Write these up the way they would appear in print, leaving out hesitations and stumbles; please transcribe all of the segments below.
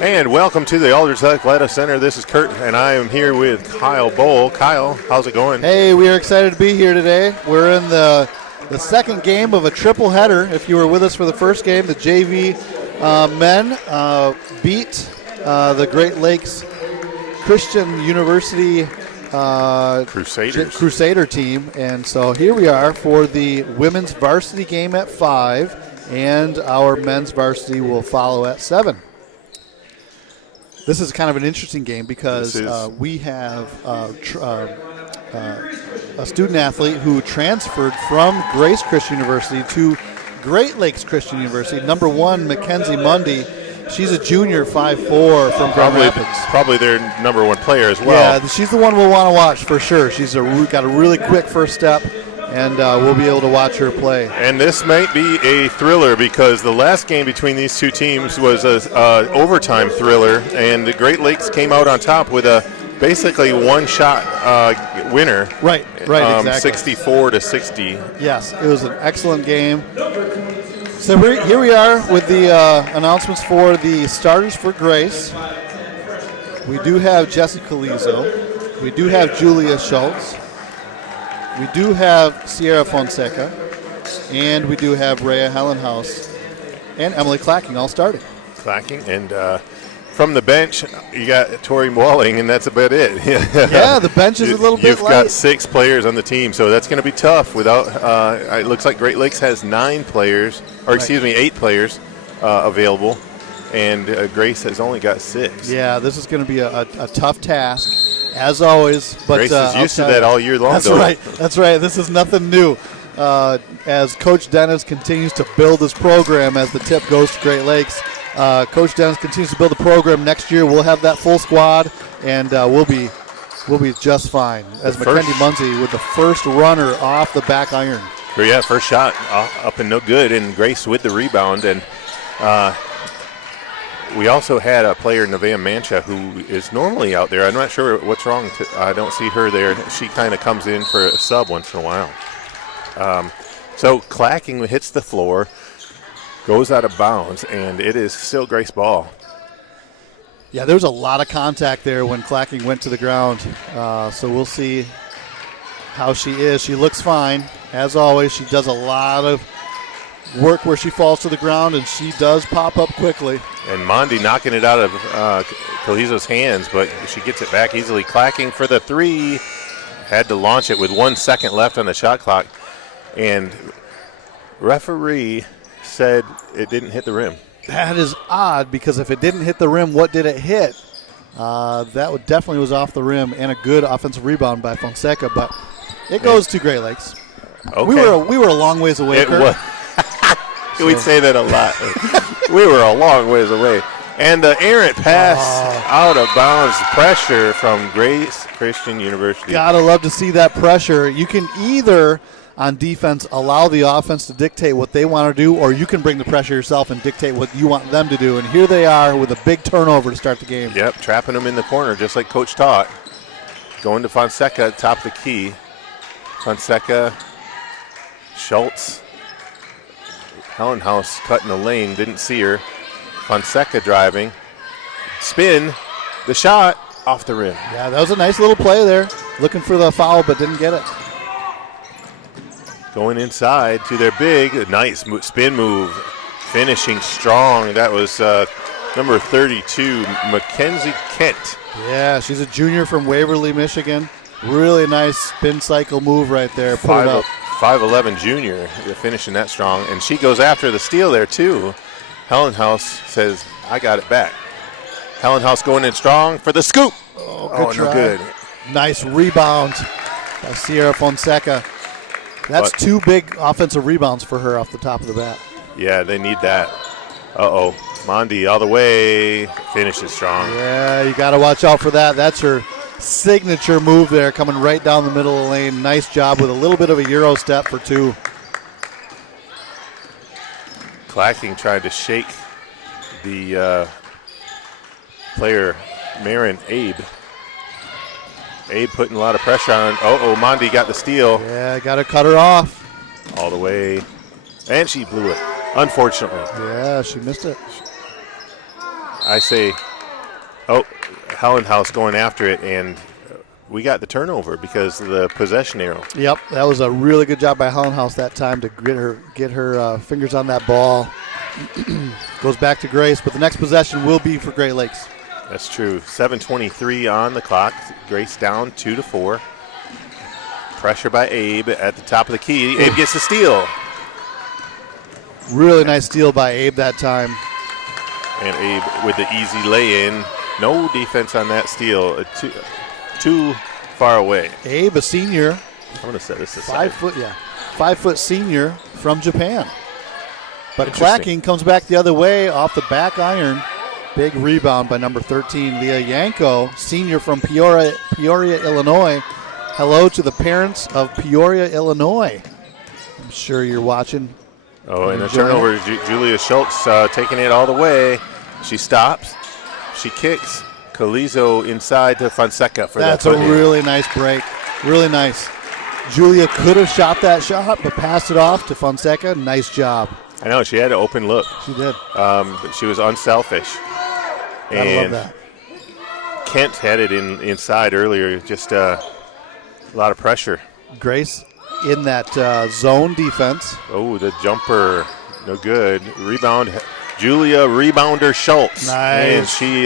And welcome to the Aldridge Athletic Center. This is Kurt, and I am here with Kyle Bowl. Kyle, how's it going? Hey, we are excited to be here today. We're in the second game of a triple header. If you were with us for the first game, the JV men beat the Great Lakes Christian University Crusader team. And so here we are for the women's varsity game at 5, and our men's varsity will follow at 7. This is kind of an interesting game because we have a student athlete who transferred from Grace Christian University to Great Lakes Christian University. Number 1, Mackenzie Mundy. She's a junior, 5'4", from Grand Rapids. Probably their number 1 player as well. Yeah, she's the one we'll want to watch for sure. She's got a really quick first step, and we'll be able to watch her play. And this might be a thriller because the last game between these two teams was an overtime thriller, and the Great Lakes came out on top with a basically one-shot winner. Right, exactly. 64-60. Yes, it was an excellent game. So here we are with the announcements for the starters for Grace. We do have Jessie Calizo. We do have Julia Schultz. We do have Sierra Fonseca. And we do have Rhea Hellenhaus and Emily Clacking all starting. Clacking, and from the bench, you got Tori Walling, and that's about it. Yeah, the bench is a little bit light. You've got 6 players on the team, so that's going to be tough. Without, it looks like Great Lakes has 8 players available, and Grace has only got 6. Yeah, this is going to be a tough task, as always. But Grace is used to that all year long. That's right. That's right. This is nothing new. As Coach Dennis continues to build his program, as the tip goes to Great Lakes, Coach Dennis continues to build the program. Next year, we'll have that full squad, and we'll be just fine. As Mackenzie Mundy with the first runner off the back iron. Yeah, first shot up and no good, and Grace with the rebound. And we also had a player, Nevaeh Mancha, who is normally out there. I'm not sure what's wrong. I don't see her there. She kind of comes in for a sub once in a while. So Clacking hits the floor, goes out of bounds, and it is still Grace ball. Yeah, there was a lot of contact there when Clacking went to the ground. So we'll see how she is. She looks fine. As always, she does a lot of work where she falls to the ground, and she does pop up quickly. And Mondi knocking it out of Calizo's hands, but she gets it back easily. Clacking for the 3. Had to launch it with 1 second left on the shot clock. And referee said it didn't hit the rim. That is odd, because if it didn't hit the rim, what did it hit? That definitely was off the rim, and a good offensive rebound by Fonseca, but it goes to Great Lakes. Okay. We were a long ways away. We'd say that a lot. We were a long ways away. And the errant pass out of bounds, pressure from Grace Christian University. Gotta love to see that pressure. You can either, on defense, allow the offense to dictate what they want to do, or you can bring the pressure yourself and dictate what you want them to do. And here they are with a big turnover to start the game. Yep, trapping them in the corner just like Coach taught. Going to Fonseca, top of the key. Fonseca, Schultz, Hellenhaus cutting the lane, didn't see her. Fonseca driving, spin, the shot off the rim. Yeah, that was a nice little play there. Looking for the foul, but didn't get it. Going inside to their big, a nice spin move, finishing strong. That was number 32, Mackenzie Kent. Yeah, she's a junior from Waverly, Michigan. Really nice spin cycle move right there. Put it up. 5'11" junior, finishing that strong. And she goes after the steal there, too. Hellenhaus says, I got it back. Hellenhaus going in strong for the scoop. Good try. No good. Nice rebound by Sierra Fonseca. That's 2 big offensive rebounds for her off the top of the bat. Yeah, they need that. Uh-oh. Mondi all the way. Finishes strong. Yeah, you got to watch out for that. That's her signature move there, coming right down the middle of the lane. Nice job with a little bit of a Euro step for 2. Clacking tried to shake the player, Marin Abe. Abe putting a lot of pressure on. Mondi got the steal. Yeah, got to cut her off. All the way. And she blew it, unfortunately. Yeah, she missed it. I say Oh, Hellenhaus going after it, and we got the turnover because of the possession arrow. Yep, that was a really good job by Hellenhaus that time to get her fingers on that ball. Goes back to Grace, but the next possession will be for Great Lakes. That's true. 7:23 on the clock. Grace down 2-4. Pressure by Abe at the top of the key. Abe gets the steal. Really nice steal by Abe that time. And Abe with the easy lay-in. No defense on that steal. Too far away. Abe, a senior. I'm going to set this aside. 5 foot senior from Japan. But Clacking comes back the other way off the back iron. Big rebound by number 13, Leah Yanko, senior from Peoria, Illinois. Hello to the parents of Peoria, Illinois. I'm sure you're watching. Oh, and a turnover. Julia Schultz taking it all the way. She stops. She kicks. Calizo inside to Fonseca for that. That's a really nice break. Really nice. Julia could have shot that shot, but passed it off to Fonseca. Nice job. I know. She had an open look. She did. But she was unselfish. I love that. Kent had it inside earlier. Just a lot of pressure. Grace in that zone defense. Oh, the jumper. No good. Rebound. Julia rebounder Schultz. Nice. And she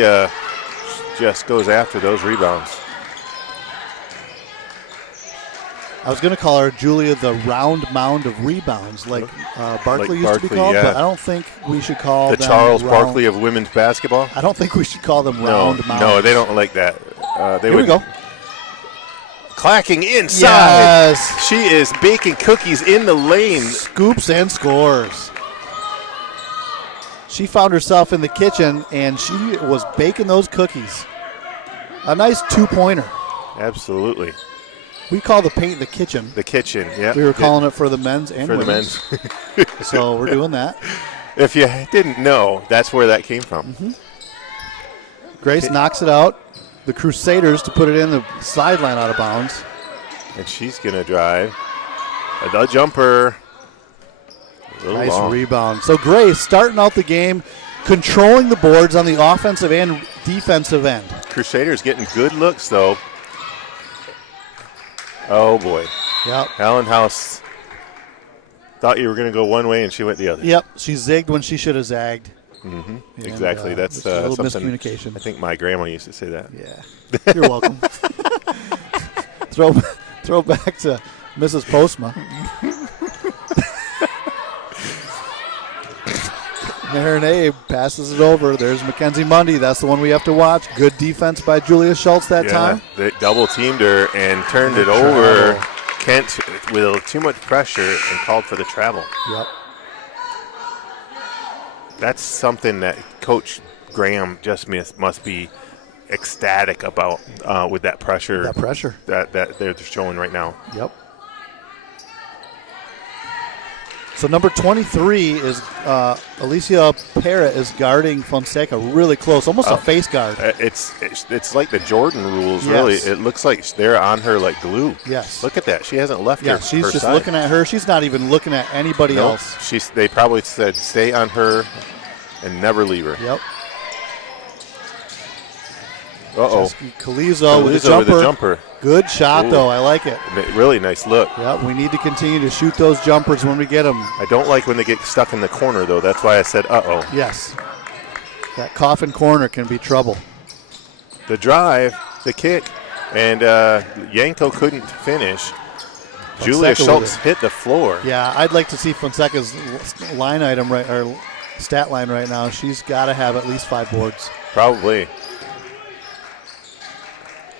just goes after those rebounds. I was going to call her Julia the round mound of rebounds, like Barkley used to be called, but I don't think we should call them the Charles Barkley of women's basketball. I don't think we should call them round mounds. No, they don't like that. Here we go. Clacking inside. Yes. She is baking cookies in the lane. Scoops and scores. She found herself in the kitchen, and she was baking those cookies. A nice two-pointer. Absolutely. We call the paint the kitchen. The kitchen, yeah. We were calling it for the men's and for women's. The men's. So we're doing that. If you didn't know, that's where that came from. Mm-hmm. Grace knocks it out. The Crusaders to put it in the sideline out of bounds. And she's going to drive. The jumper. Nice rebound. So Grace starting out the game, controlling the boards on the offensive and defensive end. Crusaders getting good looks, though. Oh, boy. Yep. Hellenhaus thought you were going to go one way, and she went the other. Yep. She zigged when she should have zagged. Mm-hmm. Exactly. That's a little something. Miscommunication. I think my grandma used to say that. Yeah. You're welcome. Throw back to Mrs. Postma. Aaron Abe passes it over. There's Mackenzie Mundy. That's the one we have to watch. Good defense by Julia Schultz that time. They double teamed her and turned it over. Kent with too much pressure and called for the travel. Yep. That's something that Coach Graham just must be ecstatic about with that pressure. That pressure. That they're showing right now. Yep. So number 23 is Alicia Parrott is guarding Fonseca really close, almost a face guard. It's like the Jordan rules, yes. Really. It looks like they're on her like glue. Yes. Look at that. She hasn't left her. Yeah, she's just side. looking at her. She's not even looking at anybody else. They probably said stay on her and never leave her. Yep. Uh-oh. Calizo with a jumper. Good shot, though. I like it. Really nice look. Yeah, we need to continue to shoot those jumpers when we get them. I don't like when they get stuck in the corner, though. That's why I said uh-oh. Yes. That coffin corner can be trouble. The drive, the kick, and Yanko couldn't finish. Fonseca Julia Schultz hit the floor. Yeah, I'd like to see Fonseca's line item or stat line right now. She's got to have at least 5 boards. Probably.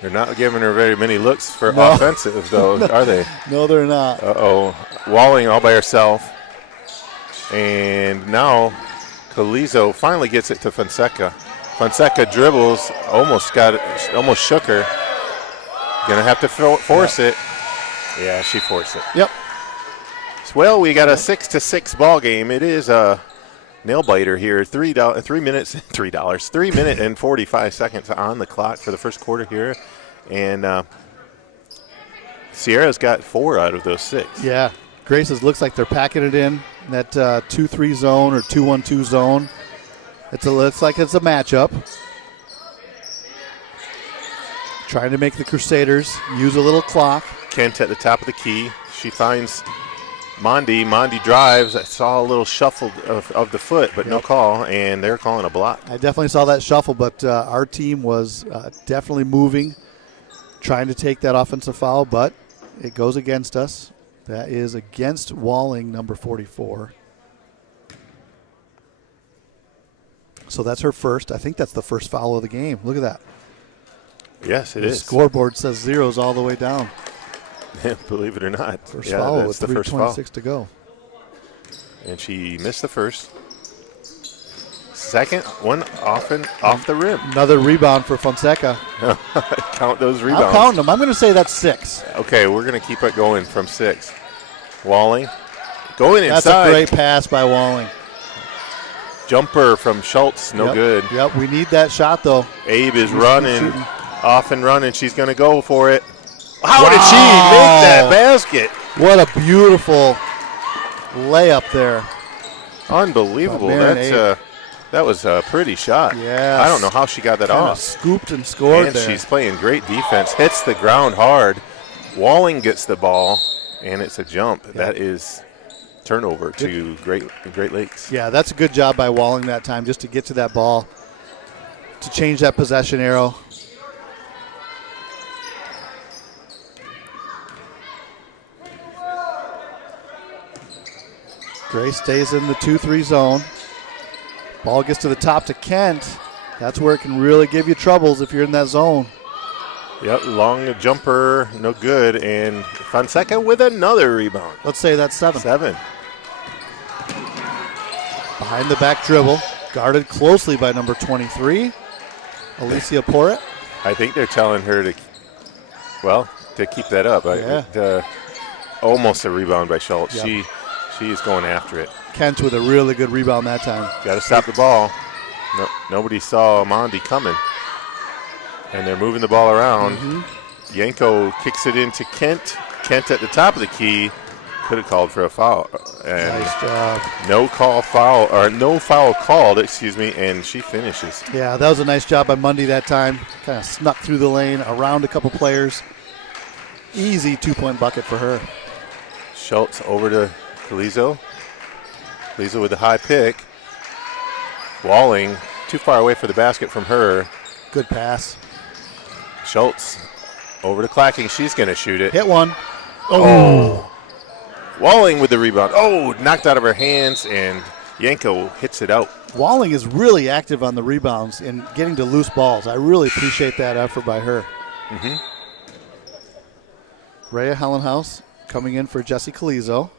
They're not giving her very many looks for offensive, though, are they? No, they're not. Uh-oh. Walling all by herself. And now Calizo finally gets it to Fonseca. Fonseca dribbles, almost shook her. Gonna have to force it. Yeah, she forced it. Yep. Well, we got a 6-6 ball game. It is a nail biter here. 3 minutes and 45 seconds on the clock for the first quarter here, and Sierra's got 4 out of those 6. Yeah, Grace's looks like they're packing it in that 2-3 zone or 2-1-2 zone. It looks like it's a matchup. Trying to make the Crusaders use a little clock. Kent at the top of the key. She finds Mondi. Mondi drives. I saw a little shuffle of the foot, but no call, and they're calling a block. I definitely saw that shuffle, but our team was definitely moving, trying to take that offensive foul, but it goes against us. That is against Walling, number 44. So that's her first. I think that's the first foul of the game. Look at that. Yes, it the is. Scoreboard says zeros all the way down. Believe it or not. First foul with the first foul. 3:26 to go. And she missed the first. Second one off the rim. Another rebound for Fonseca. Count those rebounds. I'm counting them. I'm going to say that's 6. Okay, we're going to keep it going from 6. Walling. Going inside. That's a great pass by Walling. Jumper from Schultz. No good. Yep, we need that shot, though. Abe is running. Off and running. She's going to go for it. How did she make that basket? What a beautiful layup there. Unbelievable. That was a pretty shot. Yeah. I don't know how she got that off. Scooped and scored and there. She's playing great defense. Hits the ground hard. Walling gets the ball, and it's a jump. Yep. That is turnover to Great Lakes. Yeah, that's a good job by Walling that time just to get to that ball, to change that possession arrow. Grace stays in the 2-3 zone. Ball gets to the top to Kent. That's where it can really give you troubles if you're in that zone. Yep, long jumper, no good. And Fonseca with another rebound. Let's say that's 7. 7. Behind the back dribble, guarded closely by number 23, Alicia Porret. I think they're telling her to keep that up. Yeah. Almost a rebound by Schultz. Yep. She is going after it. Kent with a really good rebound that time. Got to stop the ball. Nobody saw Mondi coming. And they're moving the ball around. Mm-hmm. Yanko kicks it into Kent. Kent at the top of the key. Could have called for a foul. And nice job. No foul called, and she finishes. Yeah, that was a nice job by Mondi that time. Kind of snuck through the lane, around a couple players. Easy 2-point bucket for her. Schultz over to Calizo. Calizo with the high pick. Walling too far away for the basket from her. Good pass. Schultz over to Clacking. She's going to shoot it. Hit one. Oh. Walling with the rebound. Oh, knocked out of her hands, and Yanko hits it out. Walling is really active on the rebounds and getting to loose balls. I really appreciate that effort by her. Mm-hmm. Rhea Hellenhaus coming in for Jessie Calizo.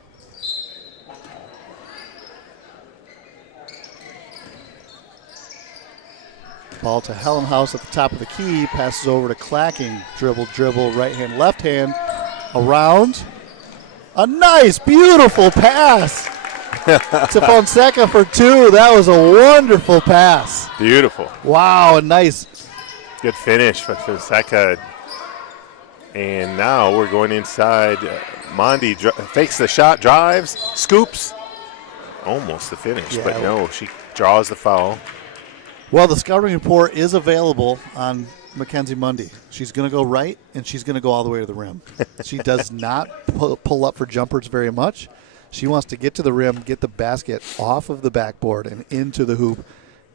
Ball to Hellenhaus at the top of the key. Passes over to Clacking. Dribble, right hand, left hand. Around. A nice, beautiful pass to Fonseca for 2. That was a wonderful pass. Beautiful. Wow, nice. Good finish for Fonseca. And now we're going inside. Mondi fakes the shot, drives, scoops. Almost the finish, but no, she draws the foul. Well, the scouting report is available on Mackenzie Mundy. She's going to go right, and she's going to go all the way to the rim. She does not pull up for jumpers very much. She wants to get to the rim, get the basket off of the backboard and into the hoop.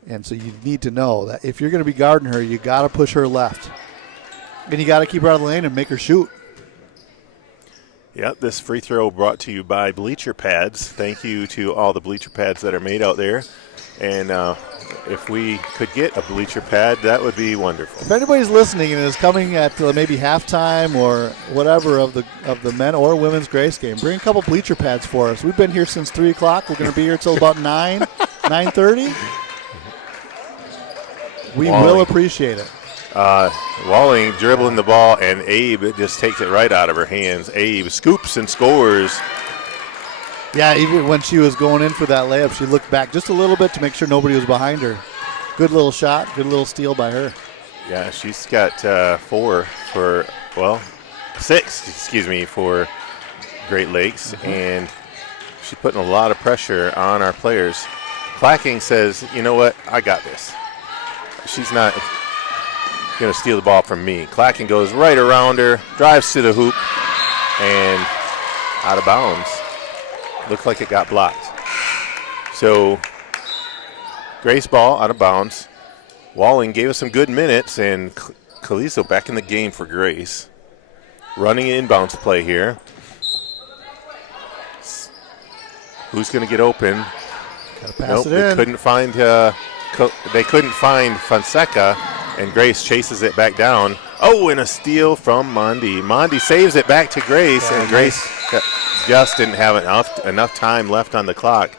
And so you need to know that if you're going to be guarding her, you got to push her left. And you got to keep her out of the lane and make her shoot. Yep, this free throw brought to you by Bleacher Pads. Thank you to all the bleacher pads that are made out there. And if we could get a bleacher pad, that would be wonderful. If anybody's listening and is coming at maybe halftime or whatever of the men or women's Grace game, bring a couple bleacher pads for us. We've been here since 3 o'clock. We're going to be here till about 9:30. We will appreciate it. Walling dribbling the ball, and Abe just takes it right out of her hands. Abe scoops and scores. Yeah, even when she was going in for that layup, she looked back just a little bit to make sure nobody was behind her. Good little shot, good little steal by her. Yeah, she's got 6 for Great Lakes, and she's putting a lot of pressure on our players. Clacking says, you know what, I got this. She's not going to steal the ball from me. Clacking goes right around her, drives to the hoop, and out of bounds. Looked like it got blocked. So Grace ball out of bounds. Walling gave us some good minutes, and Calizo back in the game for Grace. Running inbounds play here. Who's going to get open? Gotta pass Nope, it they in. couldn't find. They couldn't find Fonseca, and Grace chases it back down. Oh, and a steal from Mondi. Mondi saves it back to Grace, and Grace just didn't have enough time left on the clock.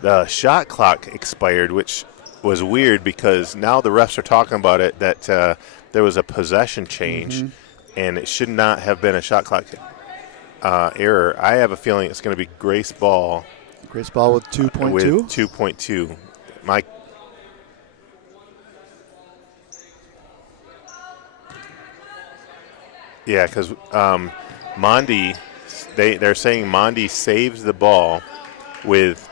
The shot clock expired, which was weird because now the refs are talking about it that there was a possession change, and it should not have been a shot clock error. I have a feeling it's going to be Grace ball. Grace ball with 2.2. With 2.2. Yeah, because Mondi, they're saying Mondi saves the ball with.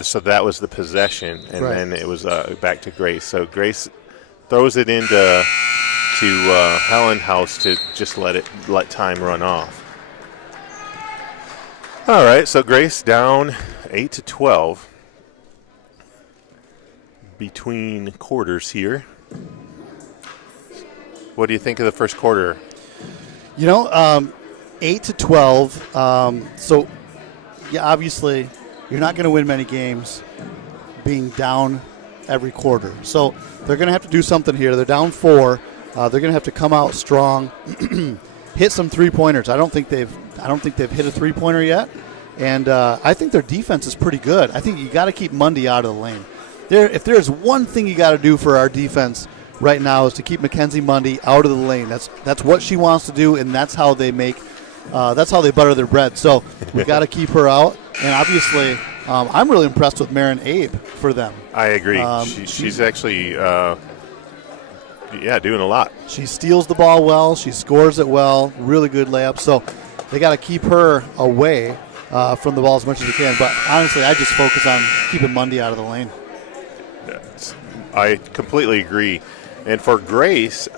So that was the possession, and then it was back to Grace. So Grace throws it into Helen House to just let time run off. All right, so Grace down 8-12 between quarters here. What do you think of the first quarter? 8-12. So, yeah, obviously, you're not going to win many games being down every quarter. So they're going to have to do something here. They're down 4. They're going to have to come out strong, hit some three-pointers. I don't think they've hit a three-pointer yet, and I think their defense is pretty good. I think you got to keep Mundy out of the lane. If there's one thing you got to do for our defense right now is to keep Mackenzie Mundy out of the lane. That's what she wants to do, and that's how they butter their bread. So we got to keep her out. And obviously, I'm really impressed with Marin Abe for them. I agree. She's actually, doing a lot. She steals the ball well. She scores it well. Really good layup. So they got to keep her away from the ball as much as they can. But honestly, I just focus on keeping Mundy out of the lane. I completely agree. And for Grace,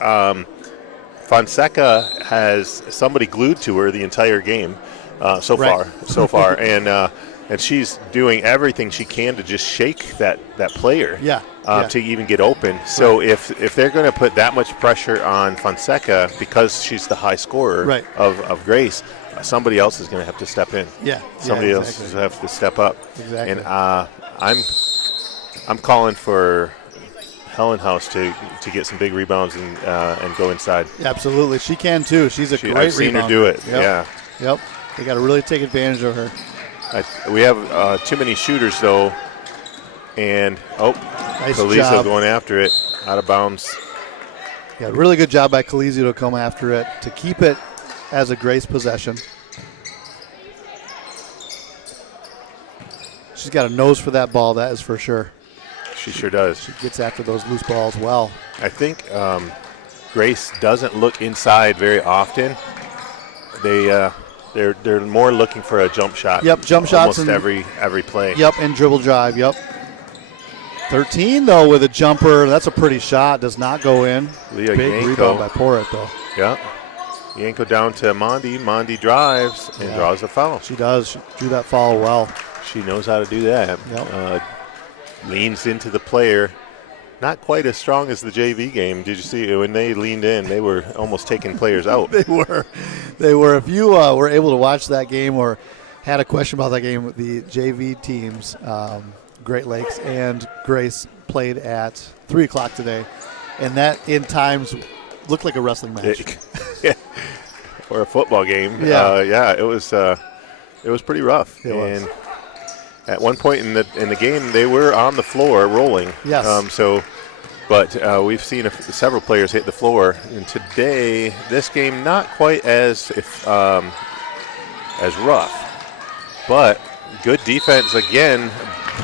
Fonseca has somebody glued to her the entire game so far, and she's doing everything she can to just shake that player, to even get open. So if they're going to put that much pressure on Fonseca because she's the high scorer of Grace, somebody else is going to have to step in. Somebody else is going to have to step up. Exactly. And I'm calling for Helen House to get some big rebounds and go inside. Absolutely, she can too. She's a great rebounder. I've seen her do it. Yep. They got to really take advantage of her. We have too many shooters though, and nice Calizo job. going after it out of bounds. Yeah, really good job by Calizo to come after it to keep it as a Grace possession. She's got a nose for that ball, that is for sure. She sure does. She gets after those loose balls well. I think Grace doesn't look inside very often. They're more looking for a jump shot. Yep, jump shots almost every play. Yep, and dribble drive. Yep. 13 though with a jumper. That's a pretty shot. Does not go in. Leah Big Yanko. rebound by Porritt though. Yeah. Yanko down to Mondi. Mondi drives and draws a foul. She does. She drew that foul well. She knows how to do that. Yep. Leans into the player. Not quite as strong as the JV game. Did you see when they leaned in? They were almost taking players out. They were. If you were able to watch that game or had a question about that game, the JV teams, Great Lakes and Grace, played at 3 o'clock today, and that in times looked like a wrestling match. Or a football game. It was pretty rough. It was. At one point in the game, they were on the floor rolling. Yes. But we've seen several players hit the floor. And today, this game not quite as rough, but good defense again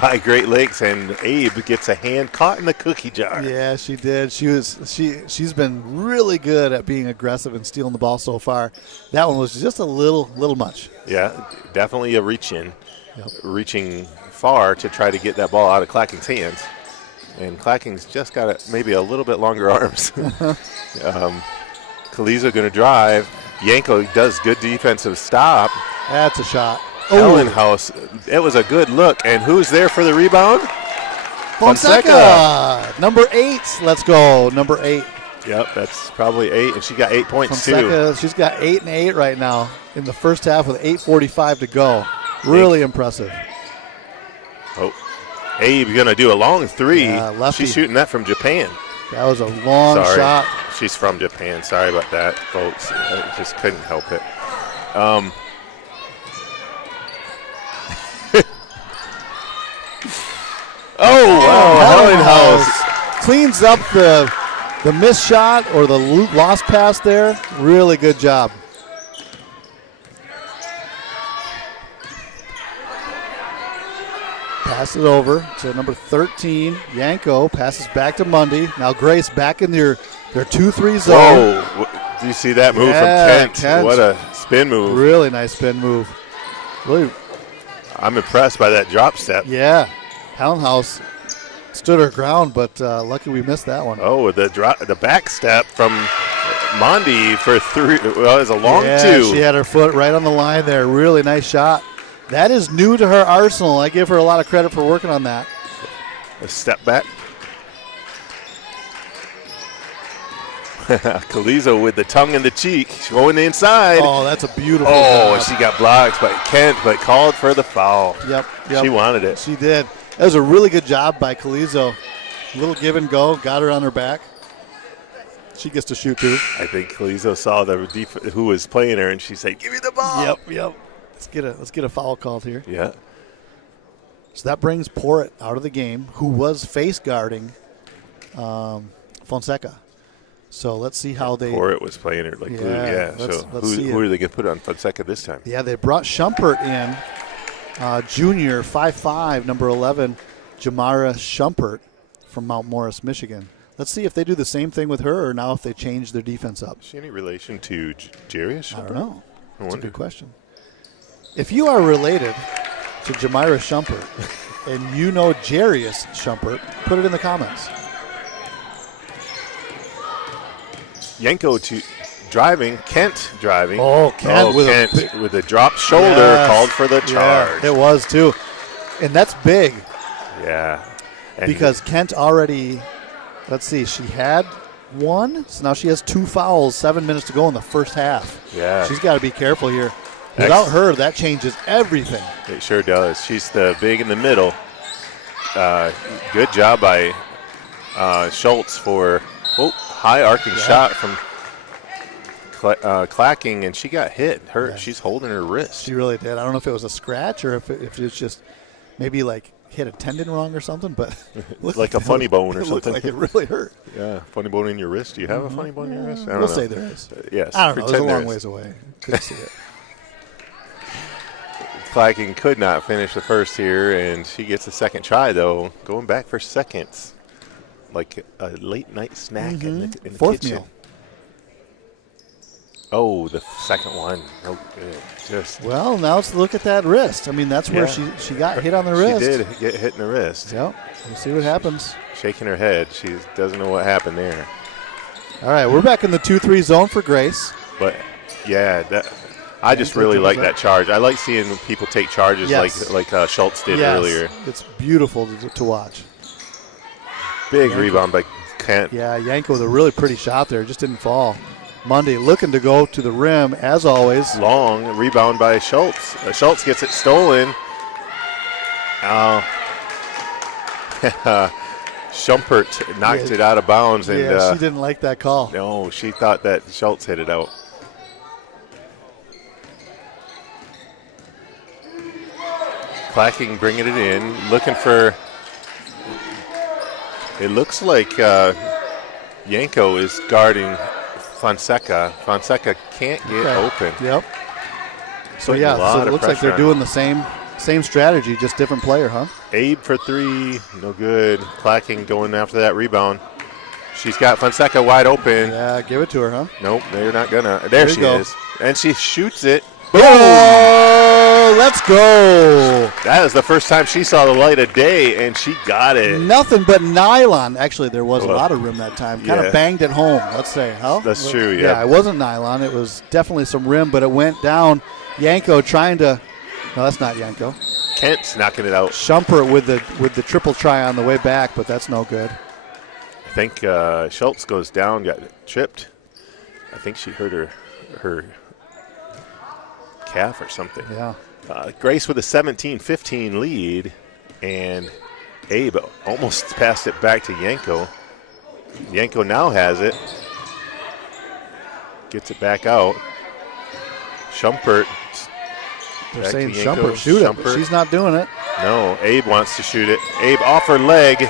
by Great Lakes, and Abe gets a hand caught in the cookie jar. Yeah, she did. She's been really good at being aggressive and stealing the ball so far. That one was just a little much. Yeah, definitely a reaching far to try to get that ball out of Clacking's hands. And Clacking's just got maybe a little bit longer arms. Kalizo going to drive. Yanko does good defensive stop. That's a shot. Ellenhouse, it was a good look. And who's there for the rebound? Fonseca. Number 8. Let's go. Number 8. Yep, that's probably 8. And she got 8 points Fonseca, she's got 8 and 8 right now in the first half with 8:45 to go. Really impressive. Oh, Abe going to do a long 3. Yeah, lefty. She's shooting that from Japan. That was a long shot. She's from Japan. Sorry about that, folks. I just couldn't help it. Ellenhouse cleans up the missed shot or the lost pass there. Really good job. Pass it over to number 13. Yanko passes back to Mundy. Now Grace back in their 2-3 zone. Whoa. Do you see that move from Kent? What a spin move. Really nice spin move. Really. I'm impressed by that drop step. Yeah. Ellenhouse stood her ground, but lucky we missed that one. Oh, the back step from Mondi for 3. Well, it was a long 2. She had her foot right on the line there. Really nice shot. That is new to her arsenal. I give her a lot of credit for working on that. A step back. Kalizo with the tongue in the cheek. She's going inside. Oh, that's a beautiful job. She got blocked by Kent, but called for the foul. Yep. She wanted it. She did. That was a really good job by Kalizo. A little give and go. Got her on her back. She gets to shoot, too. I think Kalizo saw who was playing her, and she said, "Give me the ball." Yep. Let's get a foul called here. Yeah. So that brings Porritt out of the game, who was face guarding Fonseca. So let's see how they. Porritt was playing her like glue. Yeah. Let's who are they going to put on Fonseca this time? Yeah, they brought Schumpert in, junior, 5'5", number 11, Jamara Schumpert from Mount Morris, Michigan. Let's see if they do the same thing with her, or now if they change their defense up. Is she any relation to Jarius Schumpert? I don't know. That's a good question. If you are related to Jamira Schumpert and you know Jarius Schumpert, put it in the comments. Yanko driving, Kent driving. Oh, Kent with a drop shoulder called for the charge. Yeah, it was too. And that's big. Yeah. And because Kent already, let's see, she had 1, so now she has 2 fouls, 7 minutes to go in the first half. Yeah. She's got to be careful here. Without her, that changes everything. It sure does. She's the big in the middle. Good job by Schultz for high arcing shot from Clacking, and she got hit. She's holding her wrist. She really did. I don't know if it was a scratch or if it's just maybe like hit a tendon wrong or something, but like a funny bone or something. Looked like it really hurt. Yeah, funny bone in your wrist. Do you have a funny bone in your wrist? I don't know. Say there is. Yes. I don't know. It was a long ways away. Couldn't see it. Clacking could not finish the first here, and she gets a second try, though. Going back for seconds. Like a late-night snack in the Fourth kitchen. Meal. Oh, the second one. Oh, good. Well, now let's look at that wrist. I mean, that's where she got hit on the wrist. She did get hit in the wrist. Yep. We'll see what happens. Shaking her head. She doesn't know what happened there. All right, we're back in the 2-3 zone for Grace. But, yeah, I just really like that charge. I like seeing people take charges like Schultz did earlier. It's beautiful to watch. Big rebound by Kent. Yeah, Yanko with a really pretty shot there. Just didn't fall. Monday looking to go to the rim, as always. Long rebound by Schultz. Schultz gets it stolen. Schumpert knocked it out of bounds. And, she didn't like that call. No, she thought that Schultz hit it out. Clacking bringing it in, looking for. It looks like Yanko is guarding Fonseca. Fonseca can't get open. Yep. So it looks like they're doing the same strategy, just different player, huh? Abe for 3, no good. Clacking going after that rebound. She's got Fonseca wide open. Yeah, give it to her, huh? Nope, they're not gonna. There she is, and she shoots it. Boom! Oh, let's go. That is the first time she saw the light of day, and she got it. Nothing but nylon. Actually, there was a lot of rim that time. Kind of banged it home, let's say. Huh? That's true, yeah. Yeah, it wasn't nylon. It was definitely some rim, but it went down. Yanko trying to – no, that's not Yanko. Kent's knocking it out. Shumpert with the triple try on the way back, but that's no good. I think Schultz goes down, got tripped. I think she hurt her calf or something. Yeah. Grace with a 17-15 lead, and Abe almost passed it back to Yanko. Yanko now has it. Gets it back out. Shumpert. They're saying Shumpert, shoot it, but she's not doing it. No, Abe wants to shoot it. Abe off her leg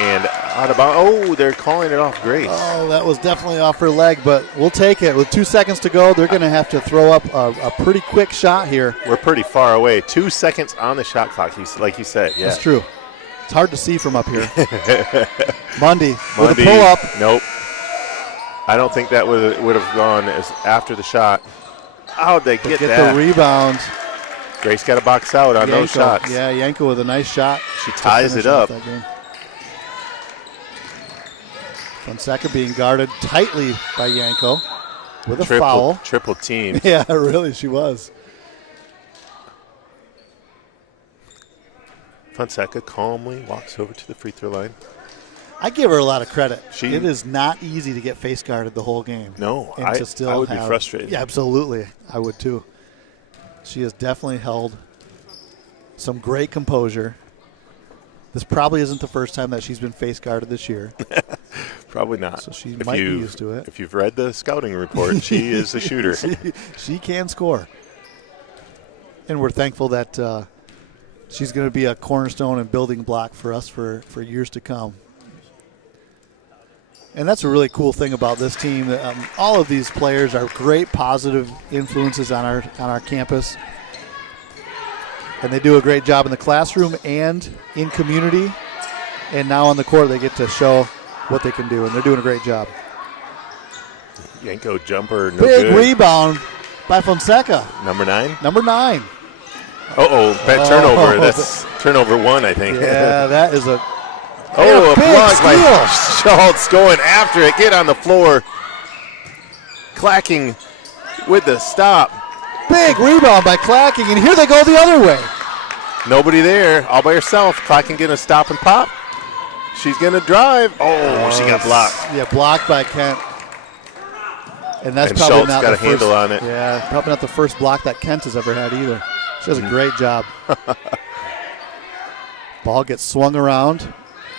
and out of bounds. Oh, they're calling it off Grace. Oh, that was definitely off her leg, but we'll take it. With 2 seconds to go, they're going to have to throw up a pretty quick shot here. We're pretty far away. 2 seconds on the shot clock, like you said. Yeah. That's true. It's hard to see from up here. Mundy with a pull-up. Nope. I don't think that would have gone as after the shot. How'd they get that? The rebound. Grace got to box out on those shots. Yeah, Yanko with a nice shot. She ties it up. Fonseca being guarded tightly by Yanko with a foul. Triple team. Yeah, really, she was. Fonseca calmly walks over to the free throw line. I give her a lot of credit. It is not easy to get face guarded the whole game. No, and I would be frustrated. Yeah, absolutely. I would too. She has definitely held some great composure. This probably isn't the first time that she's been face guarded this year. Probably not. So she might be used to it. If you've read the scouting report, she is a shooter. She can score. And we're thankful that she's going to be a cornerstone and building block for us for years to come. And that's a really cool thing about this team. All of these players are great positive influences on our campus. And they do a great job in the classroom and in community. And now on the court they get to show what they can do, and they're doing a great job. Yanko jumper, no Big good. rebound by Fonseca. Number 9? Number 9. Bad turnover. That's turnover 1, I think. Yeah, that is a a block by Schultz going after it. Get on the floor. Clacking with the stop. Big rebound by Clacking, and here they go the other way. Nobody there, all by herself. Clacking going to stop and pop. She's going to drive. Oh, she got blocked. Yeah, blocked by Kent. And that's probably Schultz not got the a handle on it. Yeah, probably not the first block that Kent has ever had either. She does a great job. Ball gets swung around.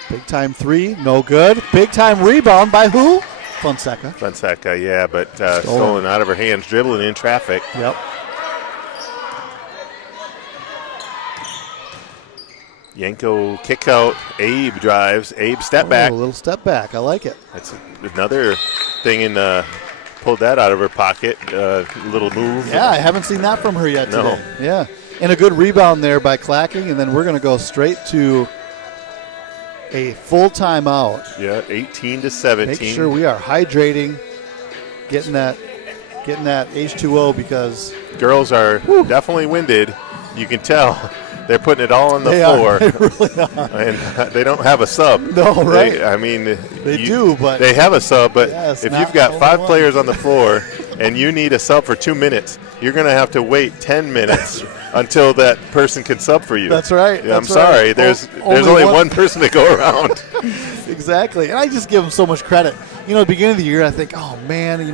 Big time 3, no good. Big time rebound by who? Fonseca. Fonseca, yeah, but stolen out of her hands, dribbling in traffic. Yep. Yanko kick out. Abe drives. Abe step back. A little step back. I like it. That's another thing pulled that out of her pocket. Little move. Yeah, I haven't seen that from her yet No. today. Yeah. And a good rebound there by Clacking, and then we're going to go straight to a full timeout. Yeah, 18-17. Make sure we are hydrating, getting that H2O because girls are definitely winded. You can tell. They're putting it all on the floor. They really are. And they don't have a sub. No, right. They do, but they have a sub. But if you've got 5 one. players on the floor and you need a sub for 2 minutes, you're going to have to wait 10 minutes until that person can sub for you. That's right. I'm sorry. There's only one person to go around. Exactly. And I just give them so much credit. At the beginning of the year, I think, oh man, we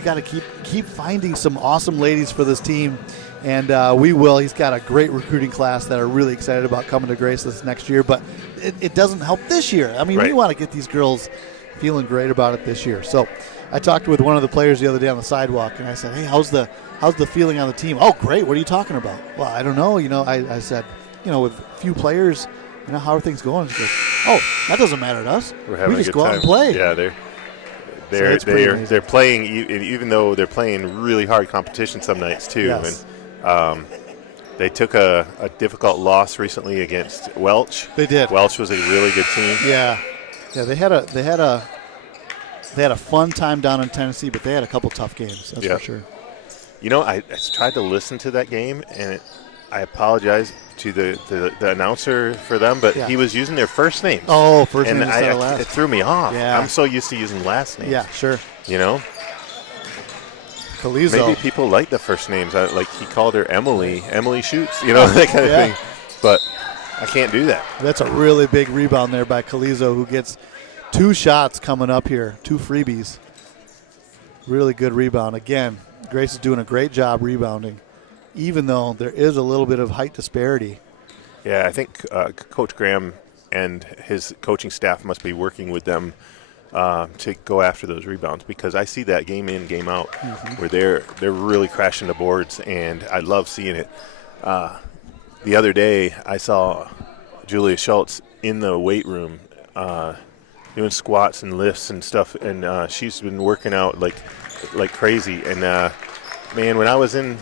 got to keep finding some awesome ladies for this team. And we will. He's got a great recruiting class that are really excited about coming to Grace this next year. But it doesn't help this year. I mean, we want to get these girls feeling great about it this year. So I talked with one of the players the other day on the sidewalk, and I said, hey, how's the feeling on the team? Oh, great. What are you talking about? Well, I don't know. I said, with few players, how are things going? She goes, oh, that doesn't matter to us. We just go out and play. Yeah, they're playing, even though they're playing really hard competition some nights too. Yes. And they took a difficult loss recently against Welch. They did. Welch was a really good team. Yeah. They had a fun time down in Tennessee, but they had a couple tough games. That's for sure. I tried to listen to that game, and I apologize to the announcer for them, but he was using their first names. Oh, first and name instead of last. It threw me off. Yeah. I'm so used to using last names. Yeah, sure. Maybe people like the first names. Like he called her Emily Shoots, that kind of thing. But I can't do that. That's a really big rebound there by Calizo, who gets 2 shots coming up here, 2 freebies. Really good rebound. Again, Grace is doing a great job rebounding, even though there is a little bit of height disparity. Yeah, I think Coach Graham and his coaching staff must be working with them to go after those rebounds, because I see that game in, game out, where they're really crashing the boards, and I love seeing it. The other day, I saw Julia Schultz in the weight room doing squats and lifts and stuff, and she's been working out like crazy. And man, when I was in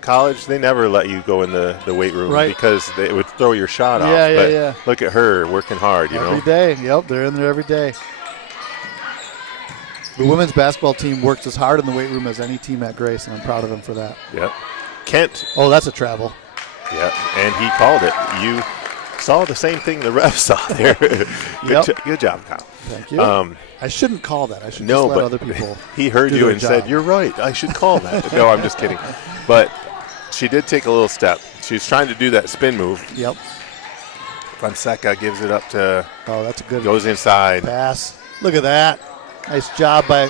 college, they never let you go in the weight room because it would throw your shot off. But look at her working hard, Every day. Yep, they're in there every day. The women's basketball team works as hard in the weight room as any team at Grace, and I'm proud of them for that. Yep. Kent. Oh, that's a travel. Yeah, and he called it. You saw the same thing the ref saw there. Good job, Kyle. Thank you. I shouldn't call that. I should just let other people he heard you and said, "You're right. I should call that." No, I'm just kidding. But she did take a little step. She was trying to do that spin move. Yep. Fonseca gives it up to. Oh, that's a good. Goes inside. Pass. Look at that. Nice job by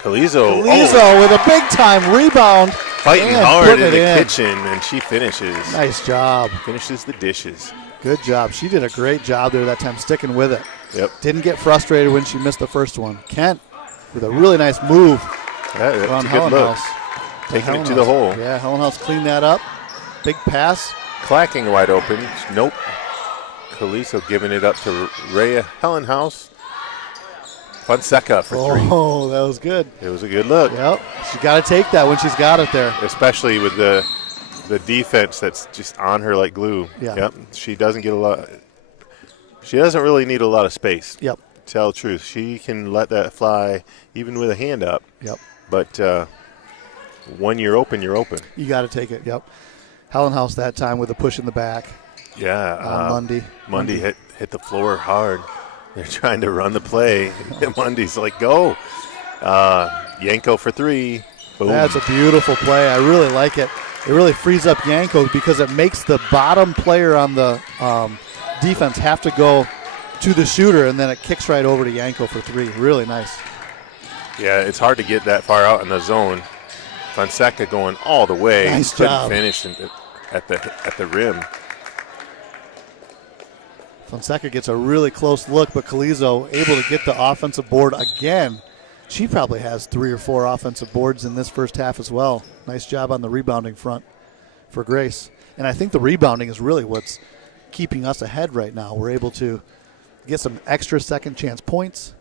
Calizo. With a big-time rebound. Fighting hard in the kitchen, and she finishes. Nice job. Finishes the dishes. Good job. She did a great job there that time, sticking with it. Yep. Didn't get frustrated when she missed the first one. Kent with a really nice move. That's a good look. Taking it to the hole. Yeah, Helen House cleaned that up. Big pass. Clacking wide open. Nope. Calizo giving it up to Rhea Helen House. Fonseca for 3. Oh, that was good. It was a good look. Yep. She's got to take that when she's got it there. Especially with the defense that's just on her like glue. Yeah. Yep. She doesn't get a lot. She doesn't really need a lot of space. Yep. To tell the truth. She can let that fly even with a hand up. Yep. But when you're open, you're open. You got to take it. Yep. Helen House that time with a push in the back. Yeah. Mundy hit the floor hard. They're trying to run the play. Mundy's like, go. Yanko for 3. Boom. That's a beautiful play. I really like it. It really frees up Yanko because it makes the bottom player on the defense have to go to the shooter, and then it kicks right over to Yanko for 3. Really nice. Yeah, it's hard to get that far out in the zone. Fonseca going all the way. Nice Couldn't job. finish at the rim. Fonseca gets a really close look, but Calizo able to get the offensive board again. She probably has 3 or 4 offensive boards in this first half as well. Nice job on the rebounding front for Grace. And I think the rebounding is really what's keeping us ahead right now. We're able to get some extra second chance points,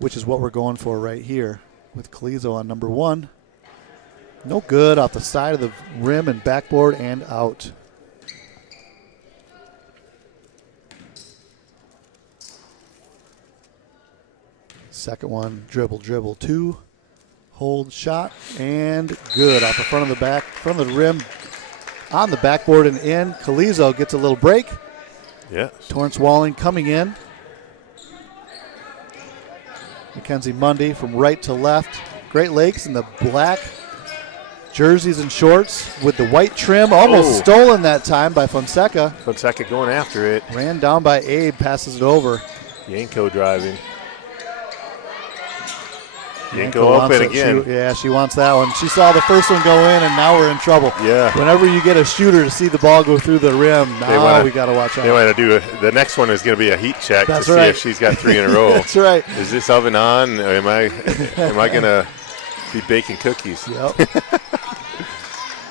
which is what we're going for right here with Calizo on number 1. No good off the side of the rim and backboard and out. Second one, dribble, 2, hold, shot, and good off the front of the rim, on the backboard and in. Calizo gets a little break. Yeah. Torrance Walling coming in. Mackenzie Mundy from right to left. Great Lakes in the black jerseys and shorts with the white trim. Almost stolen that time by Fonseca. Fonseca going after it. Ran down by Abe, passes it over. Yanko driving. Yanko open again. She wants that one. She saw the first one go in, and now we're in trouble. Yeah. Whenever you get a shooter to see the ball go through the rim, now we got to watch out. They want to do the next one is going to be a heat check to see if she's got 3 in a row. That's right. Is this oven on? Am I going to be baking cookies? Yep.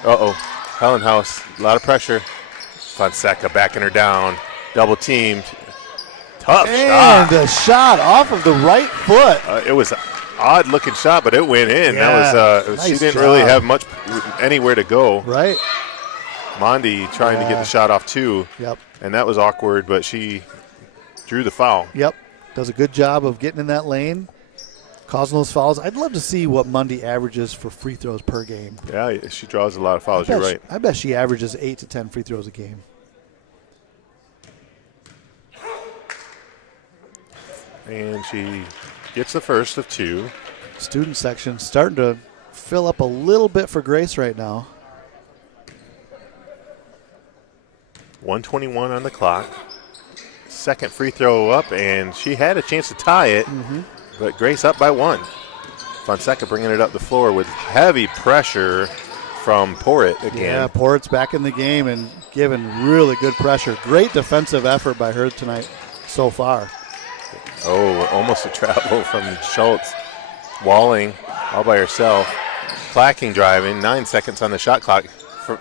Uh-oh. Helen House, a lot of pressure. Fonseca backing her down. Double teamed. Tough shot. And a shot off of the right foot. It was an odd-looking shot, but it went in. Yeah, that was she didn't really have much anywhere to go. Right. Mondi trying to get the shot off too. Yep. And that was awkward, but she drew the foul. Yep. Does a good job of getting in that lane. causing those fouls. I'd love to see what Mundy averages for free throws per game. Yeah, she draws a lot of fouls. You're right. I bet she averages 8 to 10 free throws a game. And she gets the first of 2. Student section starting to fill up a little bit for Grace right now. 1:21 on the clock. Second free throw up, and she had a chance to tie it, but Grace up by 1. Fonseca bringing it up the floor with heavy pressure from Porritt again. Yeah, Porritt's back in the game and giving really good pressure. Great defensive effort by her tonight so far. Oh, almost a travel from Schultz. Walling all by herself. Clacking driving, 9 seconds on the shot clock.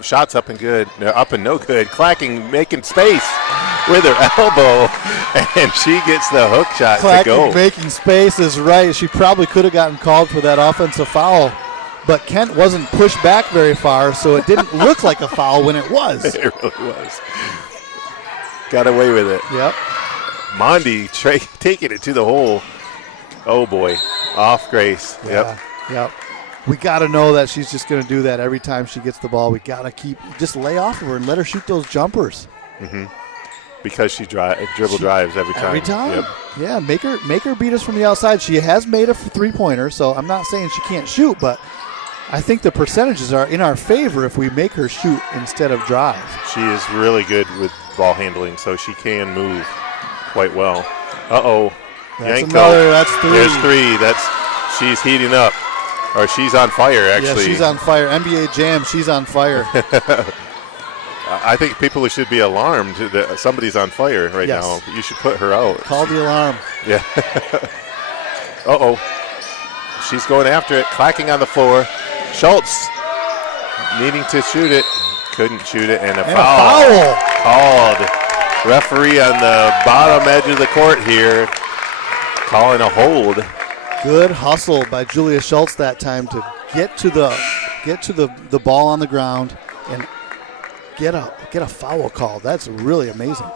Shots up and good, up and no good. Clacking making space with her elbow, and she gets the hook shot Clacking to go. making space is right. She probably could have gotten called for that offensive foul, but Kent wasn't pushed back very far, so it didn't look like a foul when it was. It really was. Got away with it. Yep. Mondi taking it to the hole. Oh, boy. Off Grace. Yep. We got to know that she's just going to do that every time she gets the ball. We got to just lay off of her and let her shoot those jumpers. Because she dribble drives every time. Every time. Yep. Yeah, make her beat us from the outside. She has made a three-pointer, so I'm not saying she can't shoot, but I think the percentages are in our favor if we make her shoot instead of drive. She is really good with ball handling, so she can move quite well. Uh-oh. That's Yanko. another. That's 3. There's 3. She's heating up. Or she's on fire, actually. Yeah, she's on fire. NBA Jam, she's on fire. I think people should be alarmed that somebody's on fire right now. You should put her out. Call the alarm. Yeah. Uh-oh. She's going after it, clacking on the floor. Schultz needing to shoot it. Couldn't shoot it, and a foul called. Referee on the bottom edge of the court here calling a hold. Good hustle by Julia Schultz that time to get to the ball on the ground and get a foul call. That's really amazing.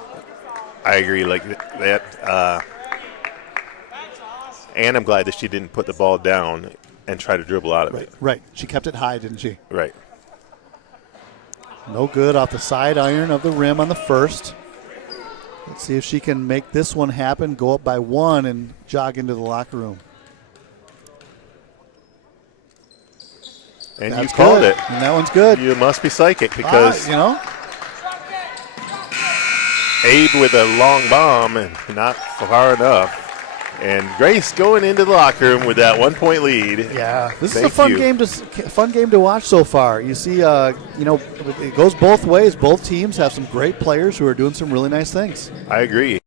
I agree, like that. And I'm glad that she didn't put the ball down and try to dribble out of it. Right. She kept it high, didn't she? Right. No good off the side iron of the rim on the first. Let's see if she can make this one happen, go up by 1 and jog into the locker room. And That's you called good. it. And that one's good. You must be psychic because Abe with a long bomb and not far enough. And Grace going into the locker room with that 1-point lead. Yeah, this is a fun game to watch so far. You see, it goes both ways. Both teams have some great players who are doing some really nice things. I agree.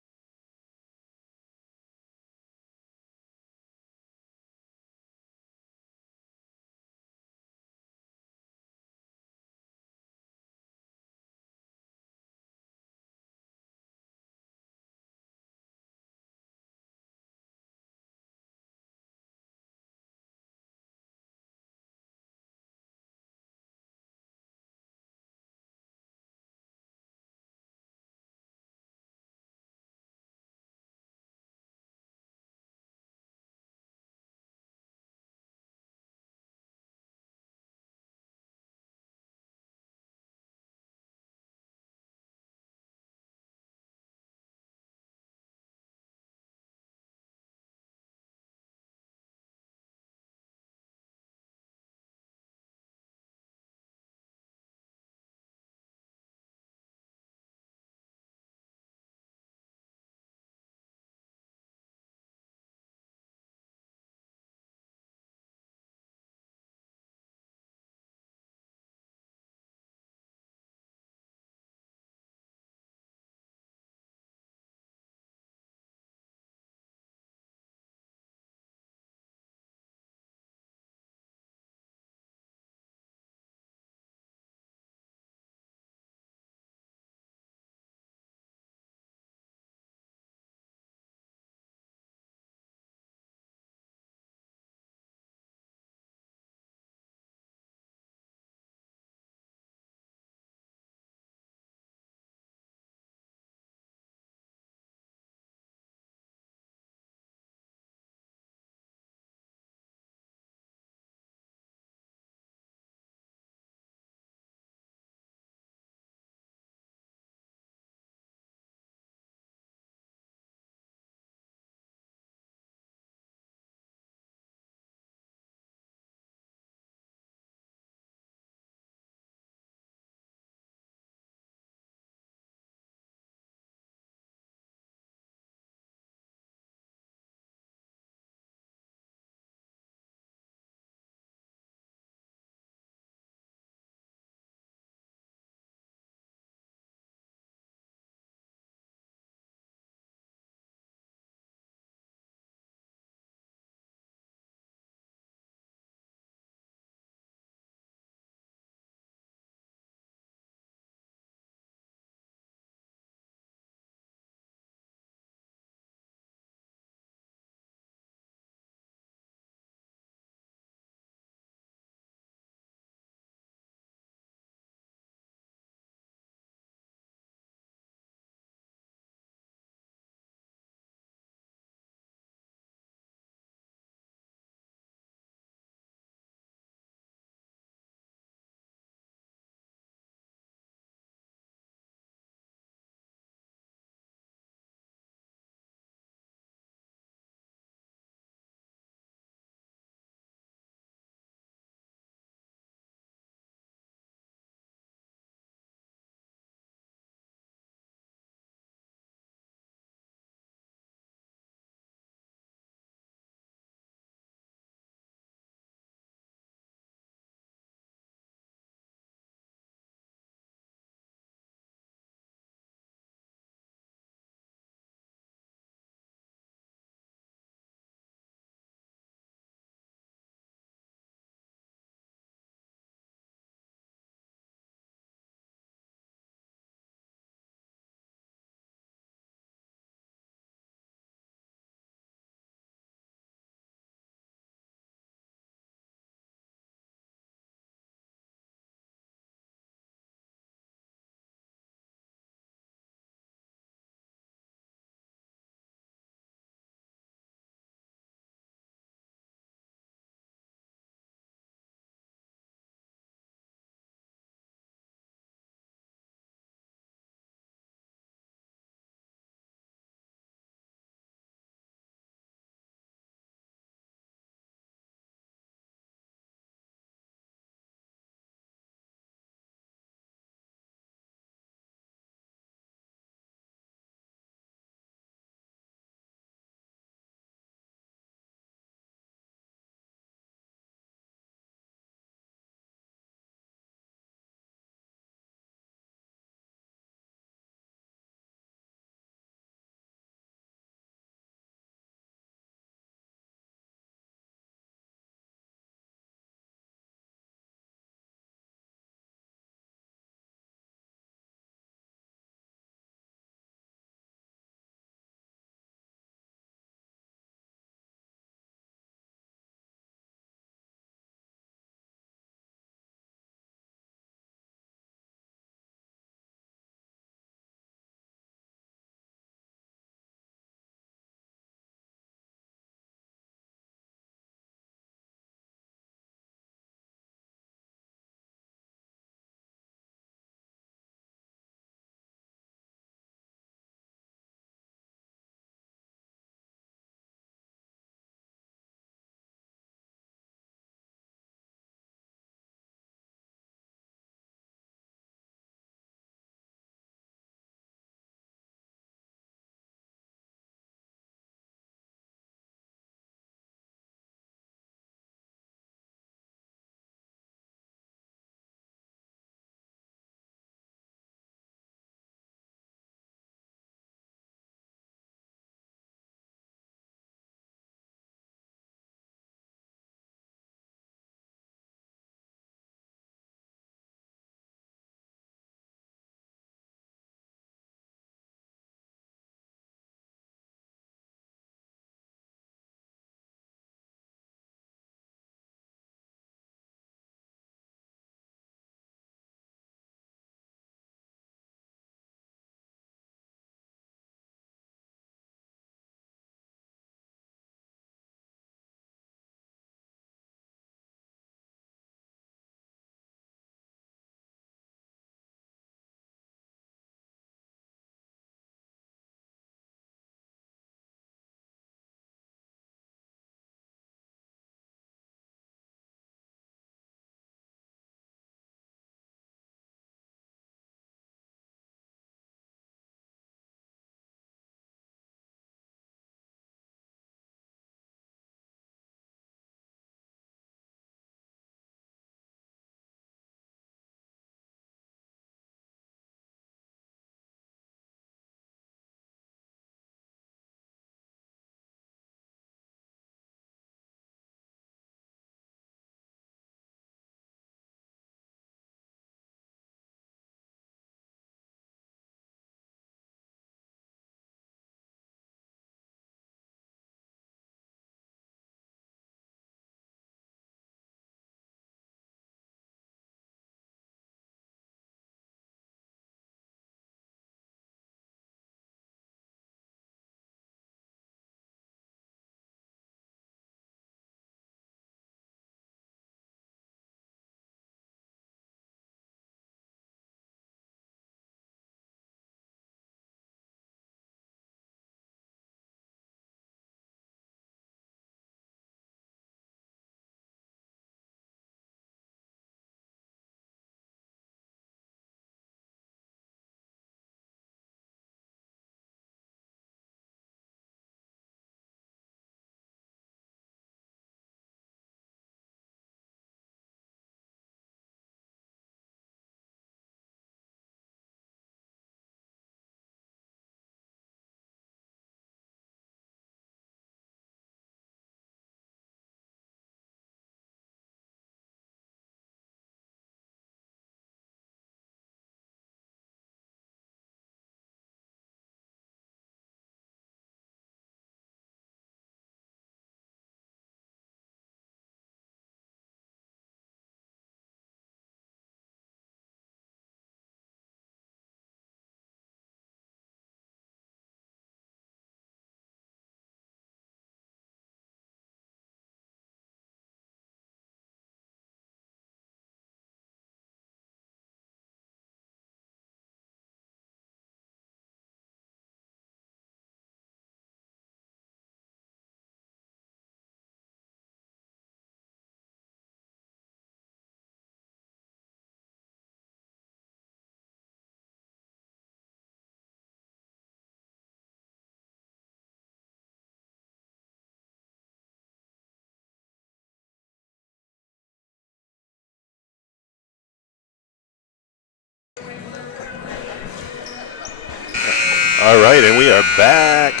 All right, and we are back.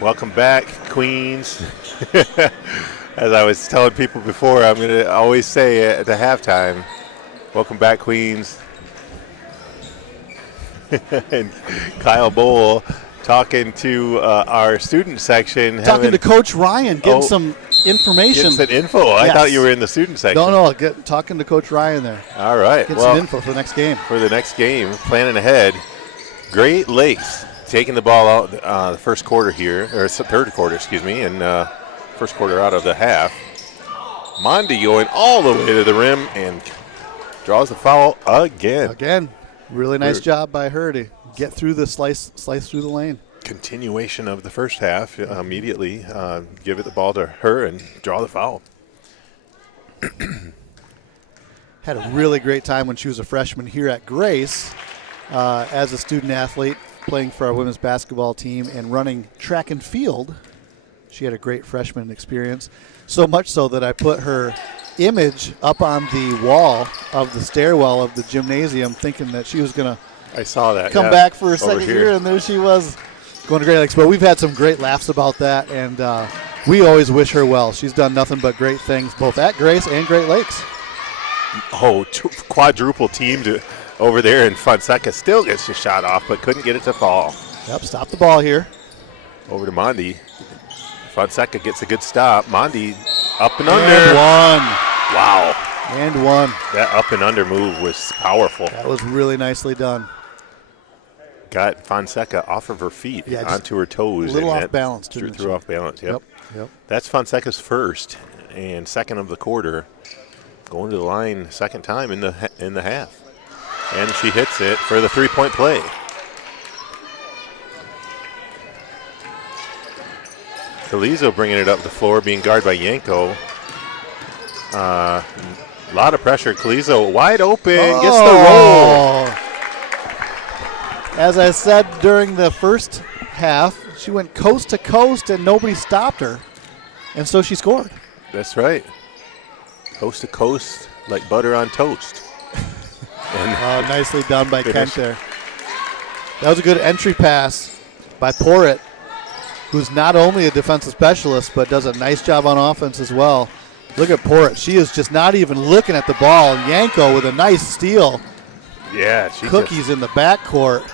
Welcome back, Queens. As I was telling people before, I'm going to always say at the halftime, welcome back, Queens. And Kyle Bowl talking to our student section. Talking to Coach Ryan, getting some information. Getting some info. I Yes. thought you were in the student section. No, talking to Coach Ryan there. All right. Get some info for the next game. For the next game, planning ahead. Great Lakes taking the ball out the first quarter here, or third quarter, excuse me, and first quarter out of the half. Mondi going all the way to the rim and draws the foul again. Again, really nice job by her to get through the slice through the lane. Continuation of the first half. Immediately give it the ball to her and draw the foul. Had a really great time when she was a freshman here at Grace as a student athlete, playing for our women's basketball team and running track and field. She had a great freshman experience, so much so that I put her image up on the wall of the stairwell of the gymnasium, thinking that she was going I saw that. to come back for her second year, and there she was going to Great Lakes. But we've had some great laughs about that, and we always wish her well. She's done nothing but great things, both at Grace and Great Lakes. Oh, quadruple teamed over there, and Fonseca still gets the shot off, but couldn't get it to fall. Yep, stop the ball here. Over to Mondi. Fonseca gets a good stop. Mondi up and under. And one. Wow. And one. That up and under move was powerful. That was really nicely done. Got Fonseca off of her feet onto her toes. A little off balance. Threw off balance, yep. Yep. That's Fonseca's first and second of the quarter. Going to the line second time in the half. And she hits it for the three-point play. Calizo bringing it up the floor, being guarded by Yanko. A lot of pressure. Calizo wide open, gets the roll. As I said during the first half, she went coast to coast and nobody stopped her. And so she scored. That's right. Coast to coast like butter on toast. And nicely done by Kent there. That was a good entry pass by Porritt, who's not only a defensive specialist but does a nice job on offense as well. Look at Porritt. She is just not even looking at the ball. Yanko with a nice steal. Yeah. Cookies in the backcourt.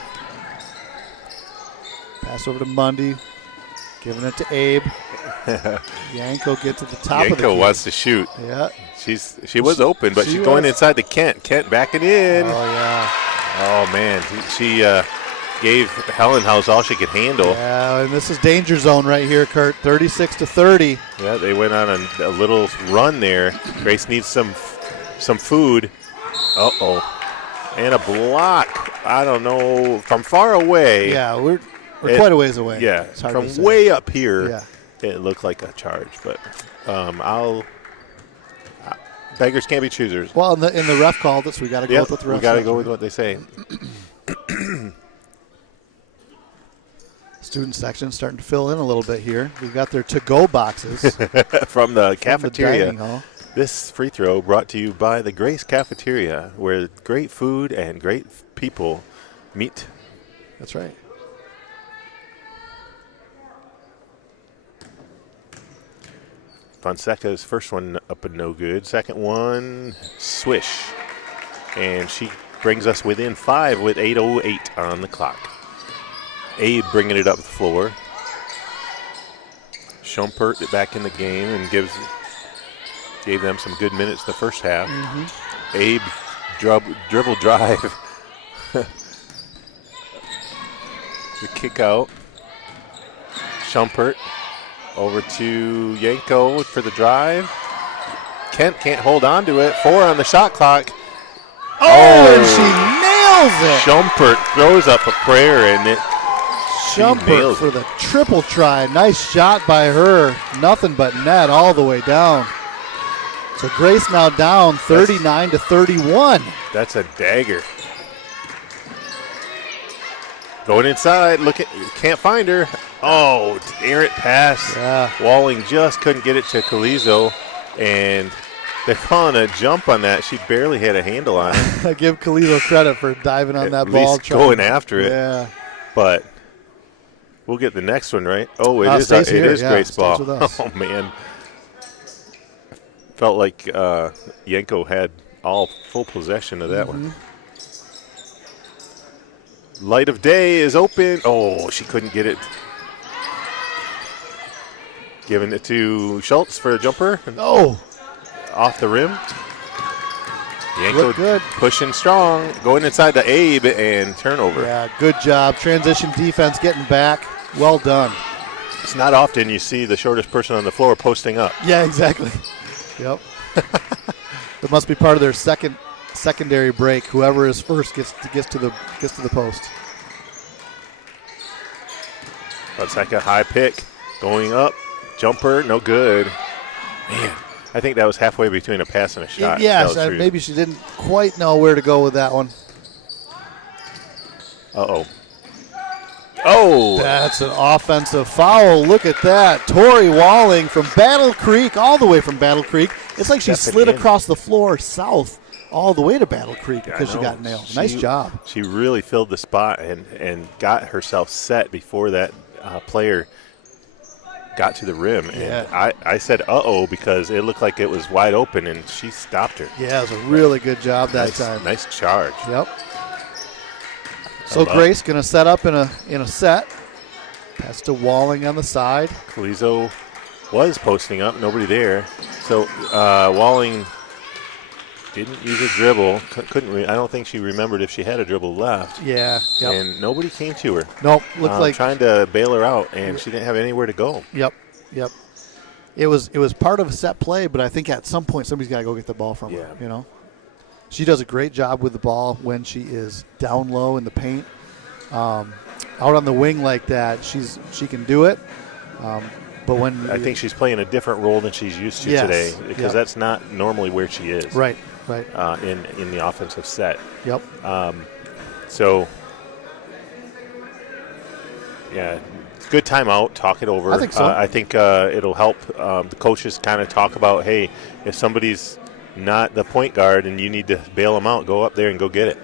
Pass over to Mundy. Giving it to Abe. Yanko gets to the top of the key. Yanko wants to shoot. Yeah. She was open, but she's going inside to Kent. Kent backing in. Oh, yeah. Oh, man. She gave Hellenhaus all she could handle. Yeah, and this is danger zone right here, Kurt. 36-30. Yeah, they went on a little run there. Grace needs some food. Uh-oh. And a block. I don't know. From far away. Yeah, we're quite a ways away. Yeah, from way up here, it looked like a charge. But beggars can't be choosers. Well, in the ref called us. We got to go with what the ref we got to go with what they say. Student section starting to fill in a little bit here. We've got their to-go boxes. From the cafeteria. Dining hall. This free throw brought to you by the Grace Cafeteria, where great food and great people meet. That's right. Fonseca's first one up and no good. Second one, swish. And she brings us within 5 with 8:08 on the clock. Abe bringing it up the floor. Schumpert back in the game and gave them some good minutes the first half. Mm-hmm. Abe dribble drive. The kick out. Schumpert over to Yanko for the drive. Kent can't hold on to it. 4 on the shot clock. And she nails it. Schumpert throws up a prayer, and it. Schumpert for the triple try. Nice shot by her. Nothing but net all the way down. So Grace now down 39-31. That's a dagger. Going inside, can't find her. Oh, errant pass. Yeah. Walling just couldn't get it to Calizo, and they're calling a jump on that. She barely had a handle on it. I give Calizo credit for diving on that ball. At least going after it. Yeah. but we'll get the next one, right? Oh, it is Grace ball. Oh, man. Felt like Yanko had all full possession of that one. Light of day is open. Oh, she couldn't get it. Giving it to Schultz for a jumper. Oh. Off the rim. Yanko good. Pushing strong. Going inside to Abe and turnover. Yeah, good job. Transition defense getting back. Well done. It's not often you see the shortest person on the floor posting up. Yeah, exactly. Yep. It must be part of their secondary break. Whoever is first gets to the post. Fonseca high pick, going up, jumper, no good. Man, I think that was halfway between a pass and a shot. Yes, maybe she didn't quite know where to go with that one. Uh-oh. Oh! That's an offensive foul. Look at that. Tori Walling from Battle Creek, all the way from Battle Creek. It's like she slid across the floor south all the way to Battle Creek because she got nailed. Nice job. She really filled the spot and got herself set before that player got to the rim. And I said, uh-oh, because it looked like it was wide open, and she stopped her. Yeah, it was a really good job that time. Nice charge. Yep. So Grace going to set up in a set. Pass to Walling on the side. Calizo was posting up, nobody there. So Walling didn't use a dribble. I don't think she remembered if she had a dribble left. Yeah. Yep. And nobody came to her. Nope. Looked like trying to bail her out, and she didn't have anywhere to go. Yep. It was part of a set play, but I think at some point somebody's got to go get the ball from her. You know. She does a great job with the ball when she is down low in the paint. Out on the wing like that, she can do it. But when I think she's playing a different role than she's used to today, because that's not normally where she is. Right. In the offensive set. Yep. So, yeah, good timeout. Talk it over. I think so. I think it'll help the coaches kind of talk about, hey, if somebody's not the point guard and you need to bail them out, go up there and go get it.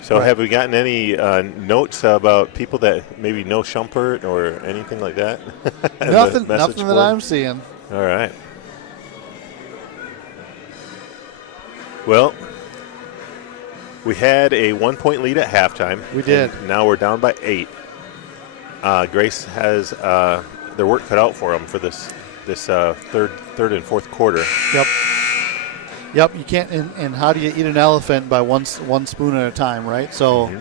So have we gotten any notes about people that maybe know Schumpert or anything like that? Nothing that I'm seeing. All right. Well, we had a 1-point lead at halftime. We did. Now we're down by 8. Grace has their work cut out for them for this third and fourth quarter. Yep, you can't. And how do you eat an elephant by one spoon at a time, right? So,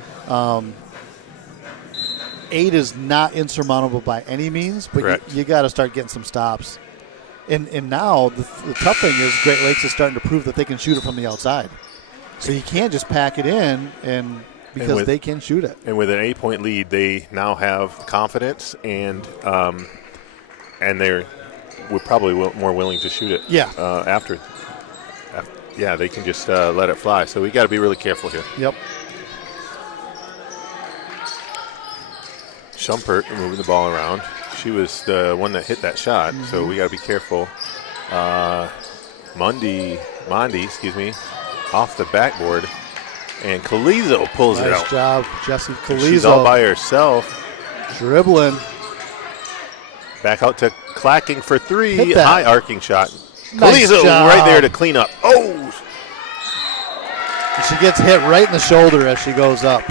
8 is not insurmountable by any means, but you got to start getting some stops. And now the tough thing is Great Lakes is starting to prove that they can shoot it from the outside. So you can't just pack it in because they can shoot it. And with an 8-point lead, they now have confidence and they're probably more willing to shoot it. After. Yeah, they can just let it fly. So we got to be really careful here. Yep. Schumpert moving the ball around. She was the one that hit that shot, so we got to be careful. Mondi, off the backboard, and Calizo pulls it out. Nice job, Jessie Calizo. She's all by herself. Dribbling. Back out to Clacking for 3. High arcing shot. Nice Calizo job. right there to clean up. Oh! And she gets hit right in the shoulder as she goes up.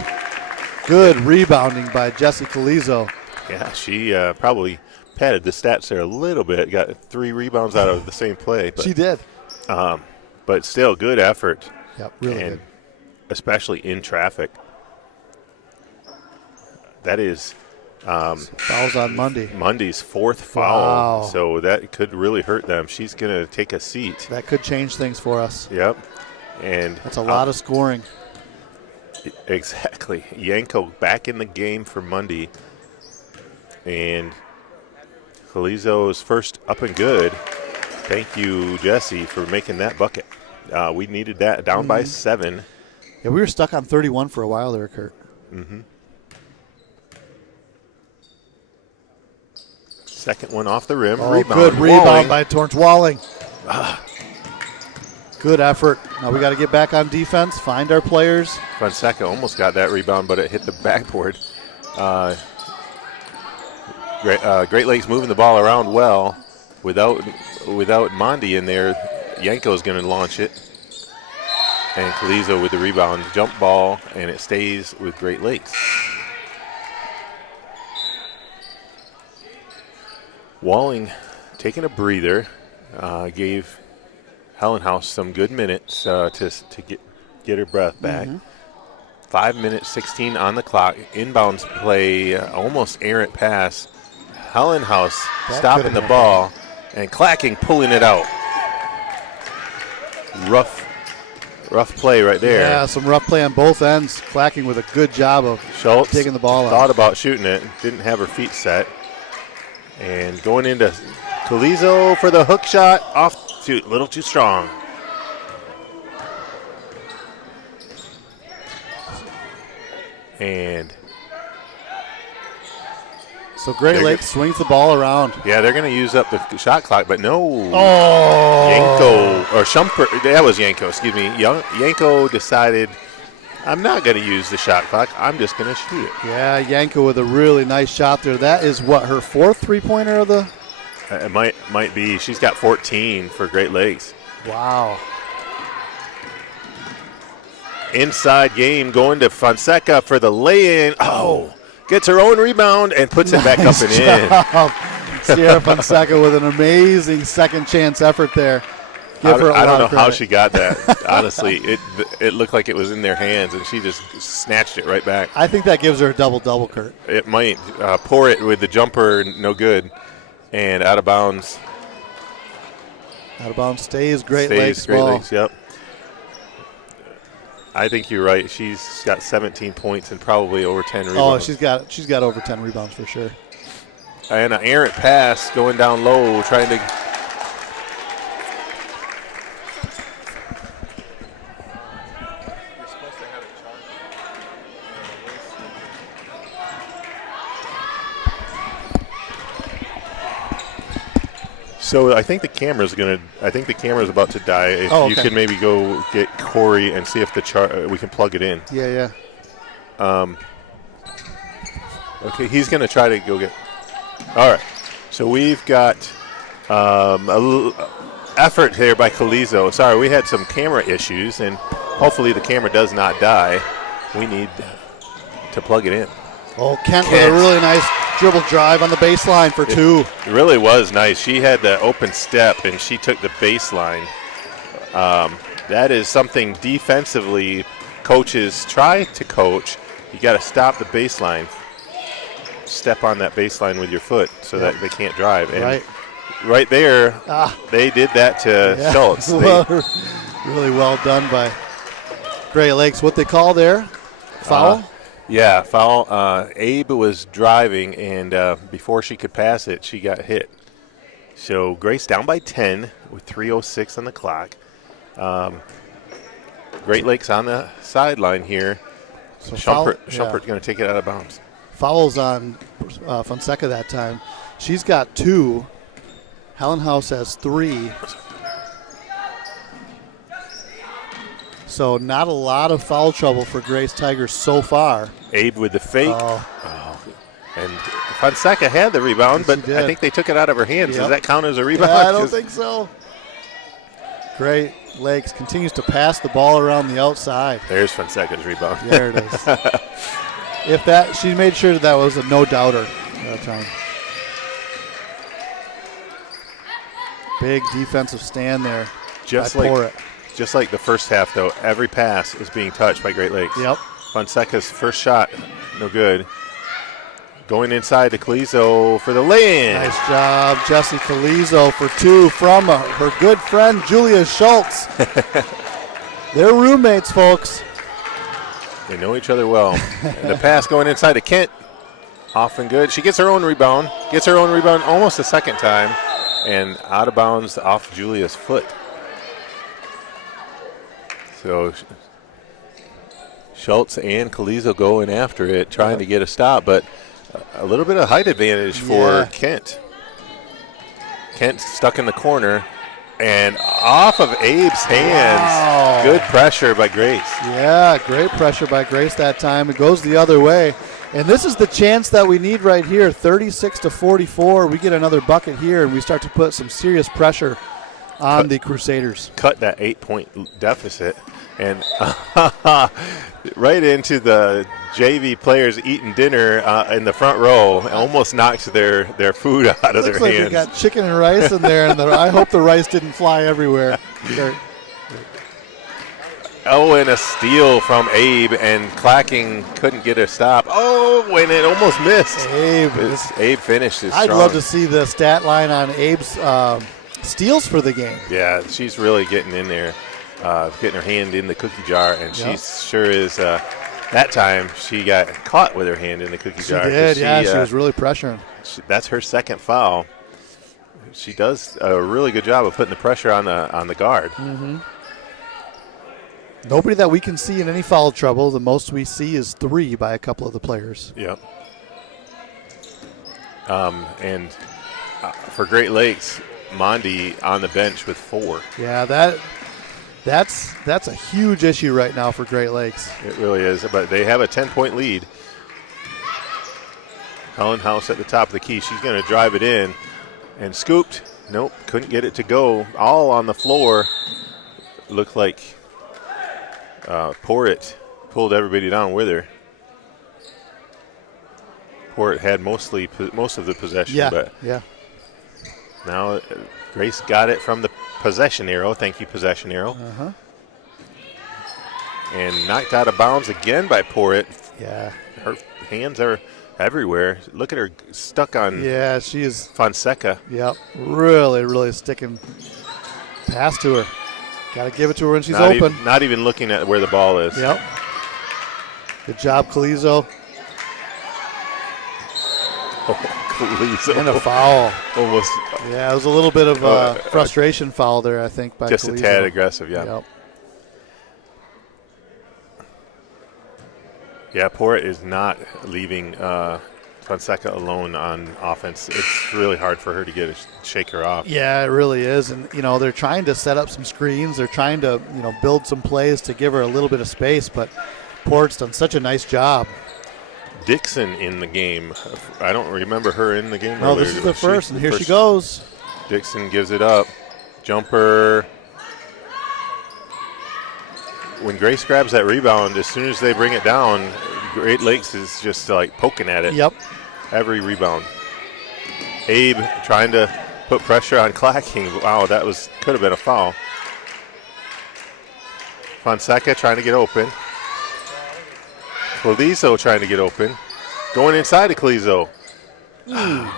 Good rebounding by Jessie Calizo. Yeah, she probably padded the stats there a little bit. Got 3 rebounds out of the same play. But, she did. But still, good effort. Yep, really good. Especially in traffic. That is fouls on Monday. Monday's 4th foul. Wow. So that could really hurt them. She's going to take a seat. That could change things for us. Yep. And that's a lot of scoring. Exactly. Yanko back in the game for Monday. And Calizo's first up and good. Thank you, Jessie, for making that bucket. We needed that down by 7. Yeah, we were stuck on 31 for a while there, Kurt. Second one off the rim. Good rebound by Torrance Walling. Good effort. Now we got to get back on defense, find our players. Fonseca almost got that rebound, but it hit the backboard. Great Lakes moving the ball around well. Without Mondi in there, Yanko's going to launch it. And Calizo with the rebound, jump ball, and it stays with Great Lakes. Walling taking a breather, gave Hellenhaus some good minutes to get her breath back. 5 minutes, 16 on the clock. Inbounds play, almost errant pass. Hellenhaus stopping the ball, and Clacking pulling it out. Rough play right there. Yeah, some rough play on both ends. Clacking with a good job of Schultz taking the ball out. Thought about shooting it, didn't have her feet set. And going into Calizo for the hook shot, off to a little too strong. And so Great Lakes swings the ball around. Yeah, they're going to use up the shot clock, but no. Oh. Yanko, or Shumpert, that was Yanko, excuse me. Yanko decided, I'm not going to use the shot clock. I'm just going to shoot it. Yeah, Yanko with a really nice shot there. That is what, her fourth three-pointer of the? It might be. She's got 14 for Great Lakes. Wow. Inside game going to Fonseca for the lay-in. Oh, gets her own rebound and puts it back up and in. Sierra Fonseca with an amazing second chance effort there. I don't know how she got that. Honestly, it looked like it was in their hands, and she just snatched it right back. I think that gives her a double-double, Kurt. It might. Pour it with the jumper, no good, and out of bounds. Out of bounds stays Great Lakes ball. Yep. I think you're right. She's got 17 points and probably over 10 rebounds. Oh, she's got over 10 rebounds for sure. And an errant pass going down low, trying to. So I think the camera's about to die. If you could maybe go get Corey and see if we can plug it in. Yeah. Okay, he's going to try to go get. All right. So we've got a little effort here by Calizo. Sorry, we had some camera issues, and hopefully the camera does not die. We need to plug it in. Oh, Kent with a really nice dribble drive on the baseline for two. It really was nice. She had the open step, and she took the baseline. That is something defensively coaches try to coach. You got to stop the baseline. Step on that baseline with your foot so that they can't drive. And right there, they did that to Schultz. Really well done by Great Lakes. What they call there? Foul? Yeah, foul. Abe was driving, and before she could pass it, she got hit. So Grace down by 10 with 3:06 on the clock. Great Lakes on the sideline here. So Shumpert's going to take it out of bounds. Fouls on Fonseca that time. She's got 2. Hellenhaus has 3. So not a lot of foul trouble for Grace Tigers so far. Abe with the fake. And Fonseca had the rebound, but I think they took it out of her hands. Does that count as a rebound? Yeah, I don't think so. Great Lakes continues to pass the ball around the outside. There's Fonseca's rebound. There it is. She made sure that was a no-doubter that time. Big defensive stand there. Just like the first half, though, every pass is being touched by Great Lakes. Yep. Fonseca's first shot, no good. Going inside to Calizo for the lay-in. Nice job, Jessie Calizo for 2 from her good friend, Julia Schultz. They're roommates, folks. They know each other well. And the pass going inside to Kent. Off and good. She gets her own rebound. Almost a second time. And out of bounds off Julia's foot. So Schultz and Calizo going after it, trying to get a stop, but a little bit of height advantage for Kent. Kent stuck in the corner, And off of Abe's hands. Wow. Good pressure by Grace. Yeah, great pressure by Grace that time. It goes the other way. And this is the chance that we need right here, 36-44. We get another bucket here, and we start to put some serious pressure on the Crusaders. Cut that 8-point deficit. And right into the JV players eating dinner in the front row. Almost knocked their food out of their Looks like hands. we got chicken and rice in there, and I hope the rice didn't fly everywhere. Oh, and a steal from Abe, and Clacking couldn't get a stop. Oh, and it almost missed. Abe finished it strong. I'd love to see the stat line on Abe's steals for the game. Yeah, she's really getting in there, getting her hand in the cookie jar, and she sure is. That time she got caught with her hand in the cookie jar. She did, she was really pressuring. That's her second foul. She does a really good job of putting the pressure on the guard. Mm-hmm. Nobody that we can see in any foul trouble. The most we see is 3 by a couple of the players. Yep. And for Great Lakes, Mondi on the bench with 4. Yeah, that's a huge issue right now for Great Lakes. It really is, but they have a 10-point lead. Helen House at the top of the key. She's going to drive it in and scooped. Nope, couldn't get it to go. All on the floor. Looked like Porritt pulled everybody down with her. Porritt had most of the possession, but now Grace got it from the possession arrow. Thank you, possession arrow. Uh-huh. And knocked out of bounds again by Porritt. Yeah. Her hands are everywhere. Look at her stuck on she is Fonseca. Yep. Really, really sticking pass to her. Got to give it to her when she's open. Not even looking at where the ball is. Yep. Good job, Calizo. Calizo. And a foul. Almost. Yeah, it was a little bit of a frustration foul there, I think, by just Calizo. A tad aggressive, yeah. Yep. Yeah, Porritt is not leaving Fonseca alone on offense. It's really hard for her to shake her off. Yeah, it really is. And, they're trying to set up some screens. They're trying to, build some plays to give her a little bit of space. But Porritt's done such a nice job. Dixon in the game. I don't remember her in the game. No, this is the first, and here she goes. Dixon gives it up. Jumper. When Grace grabs that rebound, as soon as they bring it down, Great Lakes is just like poking at it. Yep. Every rebound. Abe trying to put pressure on Clacking. Wow, could have been a foul. Fonseca trying to get open. Calizo trying to get open. Going inside of Calizo.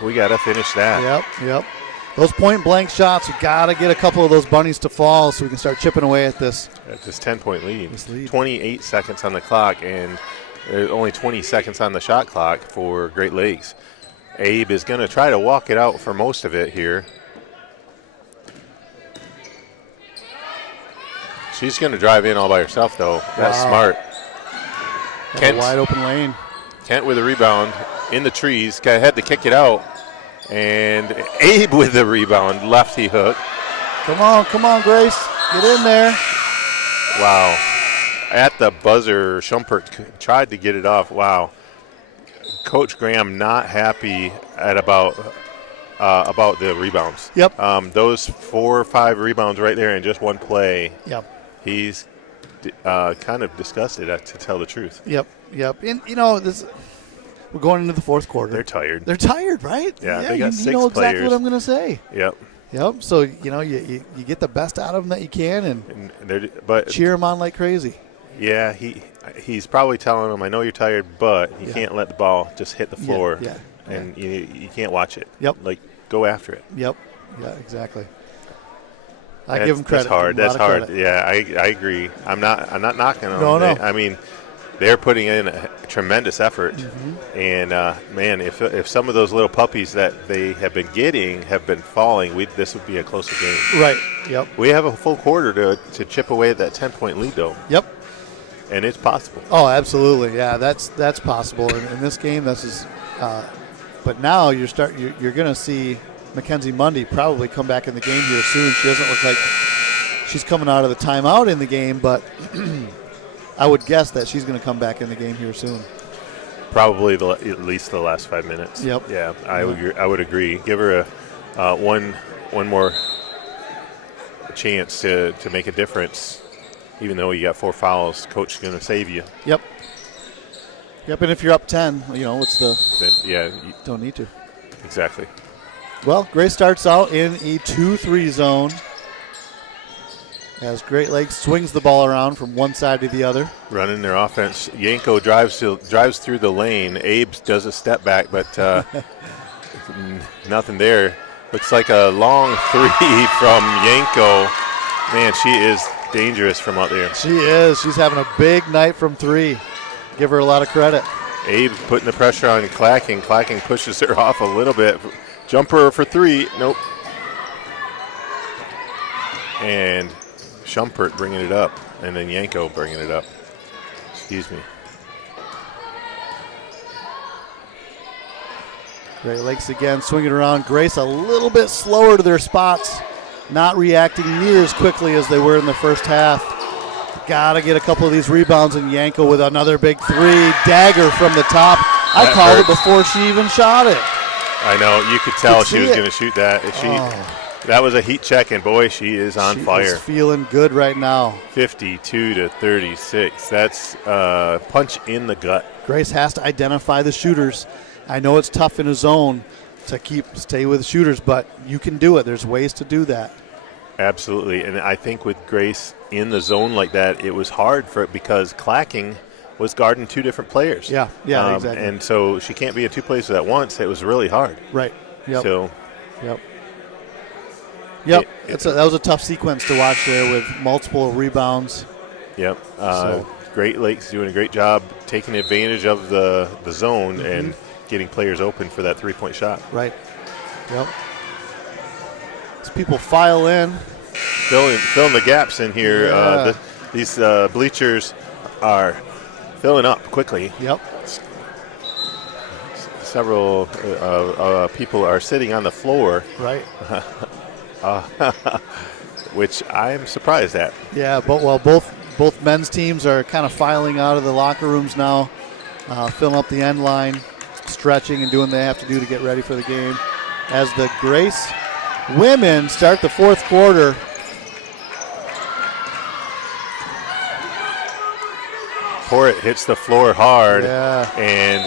We got to finish that. Yep. Those point-blank shots, we got to get a couple of those bunnies to fall so we can start chipping away at this. At this 10-point lead. 28 seconds on the clock, and there's only 20 seconds on the shot clock for Great Lakes. Abe is going to try to walk it out for most of it here. She's going to drive in all by herself, though. That's smart. Kent, wide open lane. Kent with a rebound in the trees. Had to kick it out. And Abe with the rebound, lefty hook. Come on, Grace. Get in there. Wow. At the buzzer, Schumpert tried to get it off. Wow. Coach Graham not happy about the rebounds. Yep. Those 4 or 5 rebounds right there in just one play. Yep. He's kind of disgusted, to tell the truth. Yep. And we're going into the fourth quarter. They're tired. They're tired, right? Yeah, they got 6 players. You know exactly what I'm going to say. Yep. So you get the best out of them that you can, and cheer them on like crazy. Yeah, he's probably telling them, I know you're tired, but you can't let the ball just hit the floor. Yeah. And you can't watch it. Yep. Like, go after it. Yep. Yeah, exactly. I give him credit. That's hard. Yeah, I agree. I'm not knocking them. No. I mean, they're putting in a tremendous effort. Mm-hmm. And, man, if some of those little puppies that they have been getting have been falling, this would be a closer game. Right. Yep. We have a full quarter to chip away at that 10-point lead, though. Yep. And it's possible. Oh, absolutely. Yeah, that's possible. In this game, this is but now you're going to see Mackenzie Mundy probably come back in the game here soon. She doesn't look like she's coming out of the timeout in the game, but I would guess that she's going to come back in the game here soon. Probably at least the last 5 minutes. Yep. Yeah, I would agree. Give her a one more chance to make a difference. Even though you got 4 fouls, coach is going to save you. Yep. Yep, and if you're up 10, what's the – yeah. Don't need to. Exactly. Well, Grace starts out in a 2-3 zone as Great Lakes swings the ball around from one side to the other. Running their offense. Yanko drives through the lane. Abe does a step back, but nothing there. Looks like a long 3 from Yanko. Man, she is dangerous from out there. She is. She's having a big night from 3. Give her a lot of credit. Abe putting the pressure on Clacking. Clacking pushes her off a little bit. Jumper for 3. Nope. And Schumpert bringing it up. And then Yanko bringing it up. Excuse me. Great Lakes again swinging around. Grace a little bit slower to their spots. Not reacting near as quickly as they were in the first half. Got to get a couple of these rebounds, and Yanko with another big 3. Dagger from the top. I called it before she even shot it. I know. You could tell she was going to shoot that. That was a heat check, and boy, she is on fire. She is feeling good right now. 52-36. That's a punch in the gut. Grace has to identify the shooters. I know it's tough in a zone to stay with shooters, but you can do it. There's ways to do that. Absolutely, and I think with Grace in the zone like that, it was hard for it because Clacking was guarding 2 different players. Yeah, exactly. And so she can't be in 2 places at once. It was really hard. Right. Yep. So. Yep. That was a tough sequence to watch there with multiple rebounds. Yep. Great Lakes doing a great job taking advantage of the zone and getting players open for that 3-point shot. Right. Yep. As people file in. Filling the gaps in here. Yeah. These bleachers are filling up quickly. Yep. Several people are sitting on the floor. Right. Which I'm surprised at. Yeah, but both men's teams are kind of filing out of the locker rooms now, filling up the end line, stretching and doing what they have to do to get ready for the game. As the Grace women start the 4th quarter. Porritt hits the floor hard, yeah. And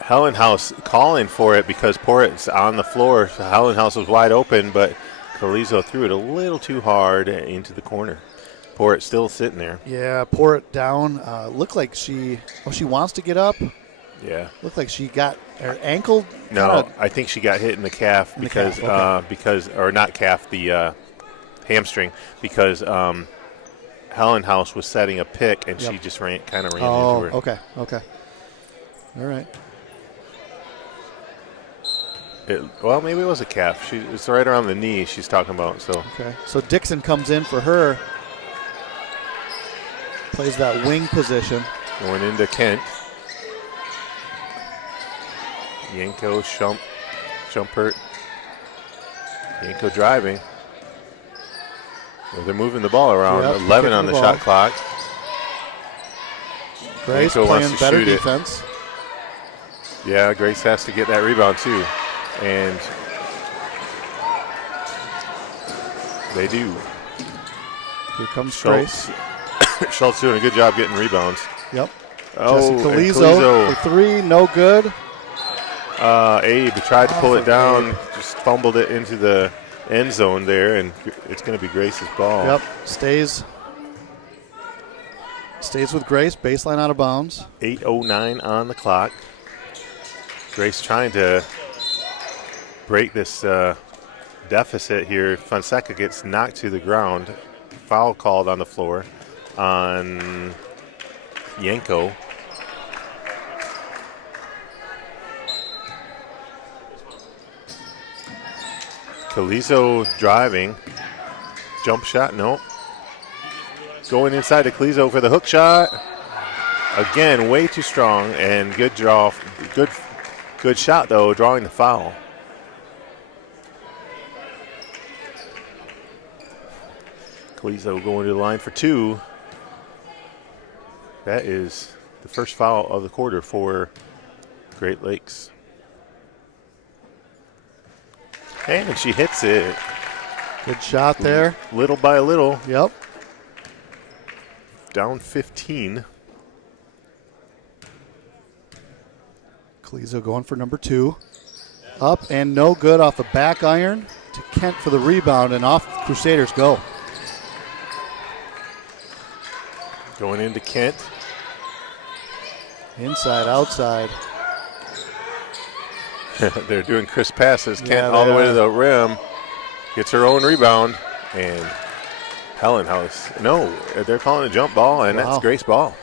Hellenhaus calling for it because Porritt's on the floor. So Hellenhaus was wide open, but Calizo threw it a little too hard into the corner. Porritt still sitting there. Yeah, Porritt down. Looked like she wants to get up. Yeah. Looked like she got her ankle. No, I think she got hit in the calf because not calf, the hamstring, because Hellenhaus was setting a pick and she just ran into her. Okay. All right. Maybe it was a calf. It's right around the knee she's talking about. So okay. So Dixon comes in for her. Plays that wing position. Going into Kent. Yanko, Schumpert. Yanko driving. Well, they're moving the ball around. 11 on the shot clock. Grace playing better defense. Yeah, Grace has to get that rebound too. And they do. Here comes Grace. Schultz doing a good job getting rebounds. Yep. Oh, Jesse Calizo for 3, no good. Abe tried to pull it down, just fumbled it into the end zone there, and it's going to be Grace's ball. Yep, stays with Grace, baseline out of bounds. 8:09 on the clock. Grace trying to break this deficit here. Fonseca gets knocked to the ground. Foul called on the floor on Yanko. Calizo driving. Jump shot, no. Going inside to Calizo for the hook shot. Again, way too strong and good draw. Good shot, though, drawing the foul. Calizo going to the line for 2. That is the first foul of the quarter for Great Lakes. And she hits it. Good shot there. Little by little. Yep. Down 15. Calizo going for number 2. Up and no good off the back iron to Kent for the rebound, and off Crusaders go. Going into Kent. Inside, outside. They're doing crisp passes. Kent Yeah, all the they way to are. the rim. Gets her own rebound. And Helen House. No, they're calling a jump ball, and Wow. that's Grace ball.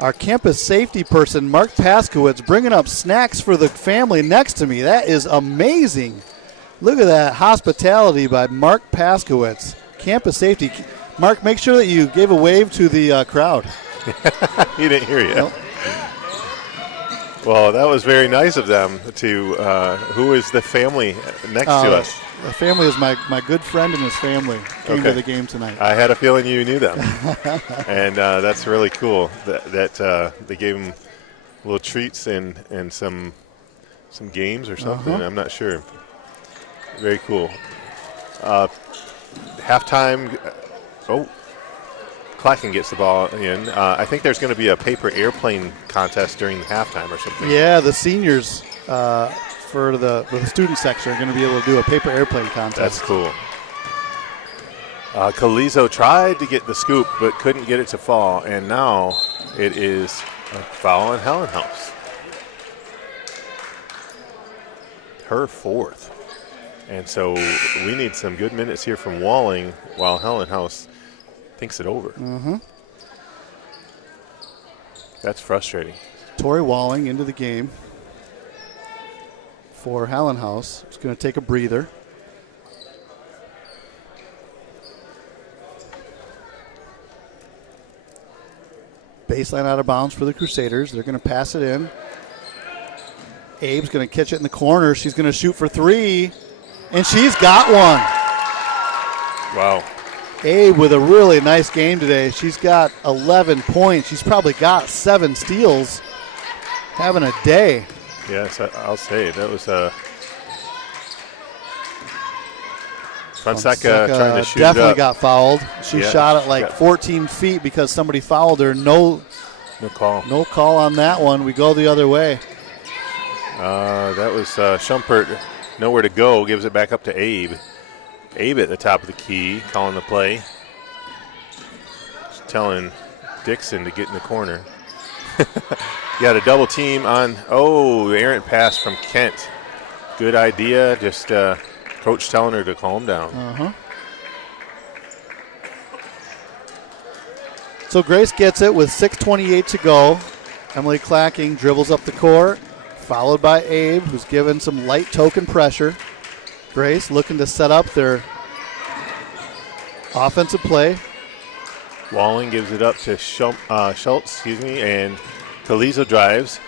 Our campus safety person, Mark Paskowitz, bringing up snacks for the family next to me. That is amazing. Look at that hospitality by Mark Paskowitz. Campus safety. Mark, make sure that you gave a wave to the crowd. He didn't hear you. Nope. Well, that was very nice of them to, who is the family next to us? The family is my good friend and his family came to Okay. the game tonight. I had a feeling you knew them. And that's really cool that they gave them little treats and some games or something. Uh-huh. I'm not sure. Very cool. Halftime. Clacking gets the ball in. I think there's going to be a paper airplane contest during the halftime or something. Yeah, the seniors for the student section are going to be able to do a paper airplane contest. That's cool. Calizo tried to get the scoop but couldn't get it to fall, and now it is a foul on Helen House. Her 4th. And so we need some good minutes here from Walling while Helen House thinks it over. Mm-hmm. That's frustrating. Tori Walling into the game for Helen House. It's going to take a breather. Baseline out of bounds for the Crusaders. They're going to pass it in. Abe's going to catch it in the corner. She's going to shoot for 3, and she's got one. Wow. Abe with a really nice game today. She's got 11 points. She's probably got 7 steals. Having a day. Yes, I'll say that was Fonseca trying to shoot definitely it up. got fouled. She Yeah, shot it like got- 14 feet because somebody fouled her. No No call. call on that one. We go the other way. That was Schumpert. Nowhere to go. Gives it back up to Abe. Abe at the top of the key, calling the play. Just telling Dixon to get in the corner. Got a double team on. Oh, errant pass from Kent. Good idea. Just coach telling her to calm down. Uh-huh. So Grace gets it with 6:28 to go. Emily Clacking dribbles up the court, followed by Abe, who's given some light token pressure. Grace looking to set up their offensive play. Walling gives it up to Schultz, and Calizo drives.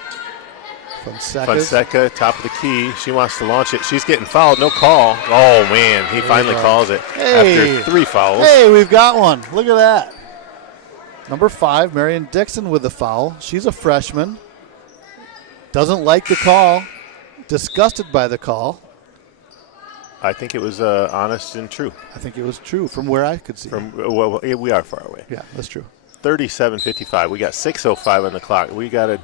Fonseca, top of the key. She wants to launch it. She's getting fouled. No call. Oh, man. He finally calls it after 3 fouls. Hey, we've got one. Look at that. Number 5, Marion Dixon with the foul. She's a freshman. Doesn't like the call. Disgusted by the call. I think it was honest and true. I think it was true from where I could see. Well, we are far away. Yeah, that's true. 37:55. We got 6:05 on the clock. We got to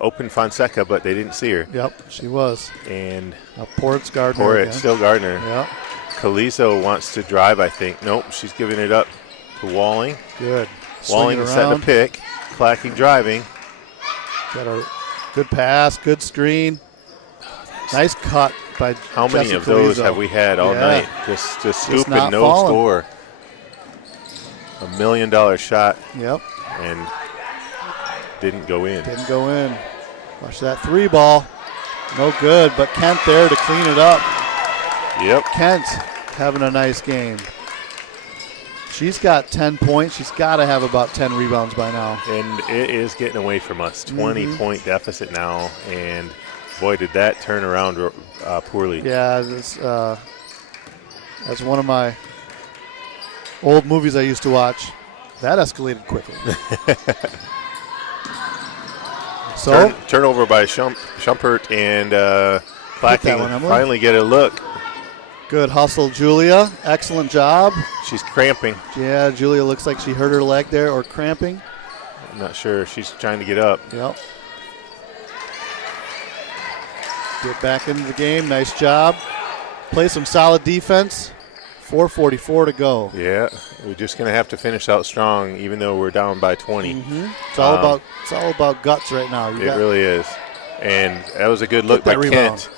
open Fonseca, but they didn't see her. Yep, she was. And Now Port's Gardner. Port, again. still Gardner. Yep, Calizo wants to drive, I think. Nope, she's giving it up to Walling. good. Walling Swing it setting a around. pick. Clacking driving. Got a good pass, good screen. Nice cut by How many Jessica of those Calizo. have we had all Yeah. night? Just scoop not and no falling. score. $1 million shot Yep, and didn't go in. didn't go in. Watch that 3 ball. No good, but Kent there to clean it up. Yep. Kent having a nice game. She's got 10 points. She's got to have about 10 rebounds by now. And it is getting away from us. 20-point deficit now, and Boy, did that turn around poorly. Yeah, that's one of my old movies I used to watch. That escalated quickly. So turnover by Schumpert, and Clacking finally get a look. Good hustle, Julia. Excellent job. She's cramping. Yeah, Julia looks like she hurt her leg there or cramping. I'm not sure. She's trying to get up. Yep. Get back into the game. Nice job. Play some solid defense. 4:44 to go. Yeah, we're just going to have to finish out strong, even though we're down by 20. Mm-hmm. It's all about guts right now. It really is. And that was a good look by rebound. Kent.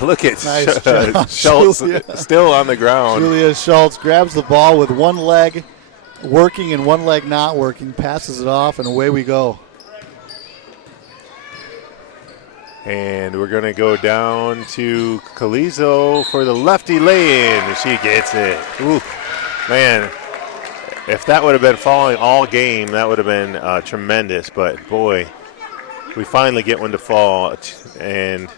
Look at nice Schultz still on the ground. Julia Schultz grabs the ball with one leg working and one leg not working, passes it off, and away we go. And we're going to go down to Calizo for the lefty lay-in. She gets it. Ooh, man, if that would have been falling all game, that would have been tremendous. But, boy, we finally get one to fall. And,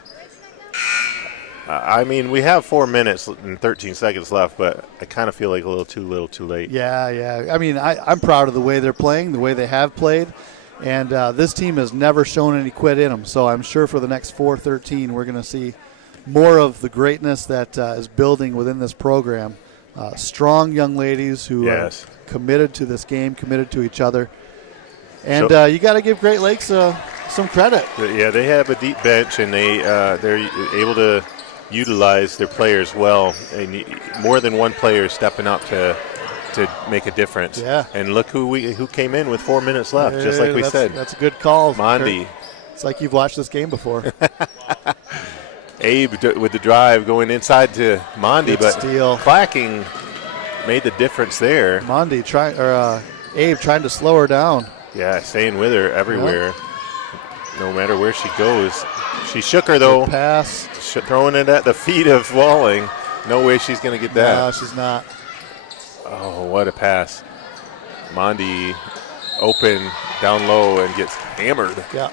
I mean, we have 4 minutes and 13 seconds left, but I kind of feel like a little too late. Yeah. I mean, I'm proud of the way they're playing, the way they have played. And this team has never shown any quit in them. So I'm sure for the next 4-13, we're going to see more of the greatness that is building within this program. Strong young ladies who are committed to this game, committed to each other. And you got to give Great Lakes some credit. Yeah, they have a deep bench, and they're able to utilize their players well. They need more than one player stepping up to make a difference. Yeah. And look who came in with 4 minutes left, just like we said. That's a good call. Mondi. It's like you've watched this game before. Abe with the drive going inside to Mondi, good but steal. Clacking made the difference there. Mondi Abe trying to slow her down. Yeah, staying with her everywhere. No matter where she goes. She shook her though. Good pass. Throwing it at the feet of Walling. No way she's going to get that. No, she's not. Oh, what a pass. Mondi open, down low, and gets hammered. Yeah,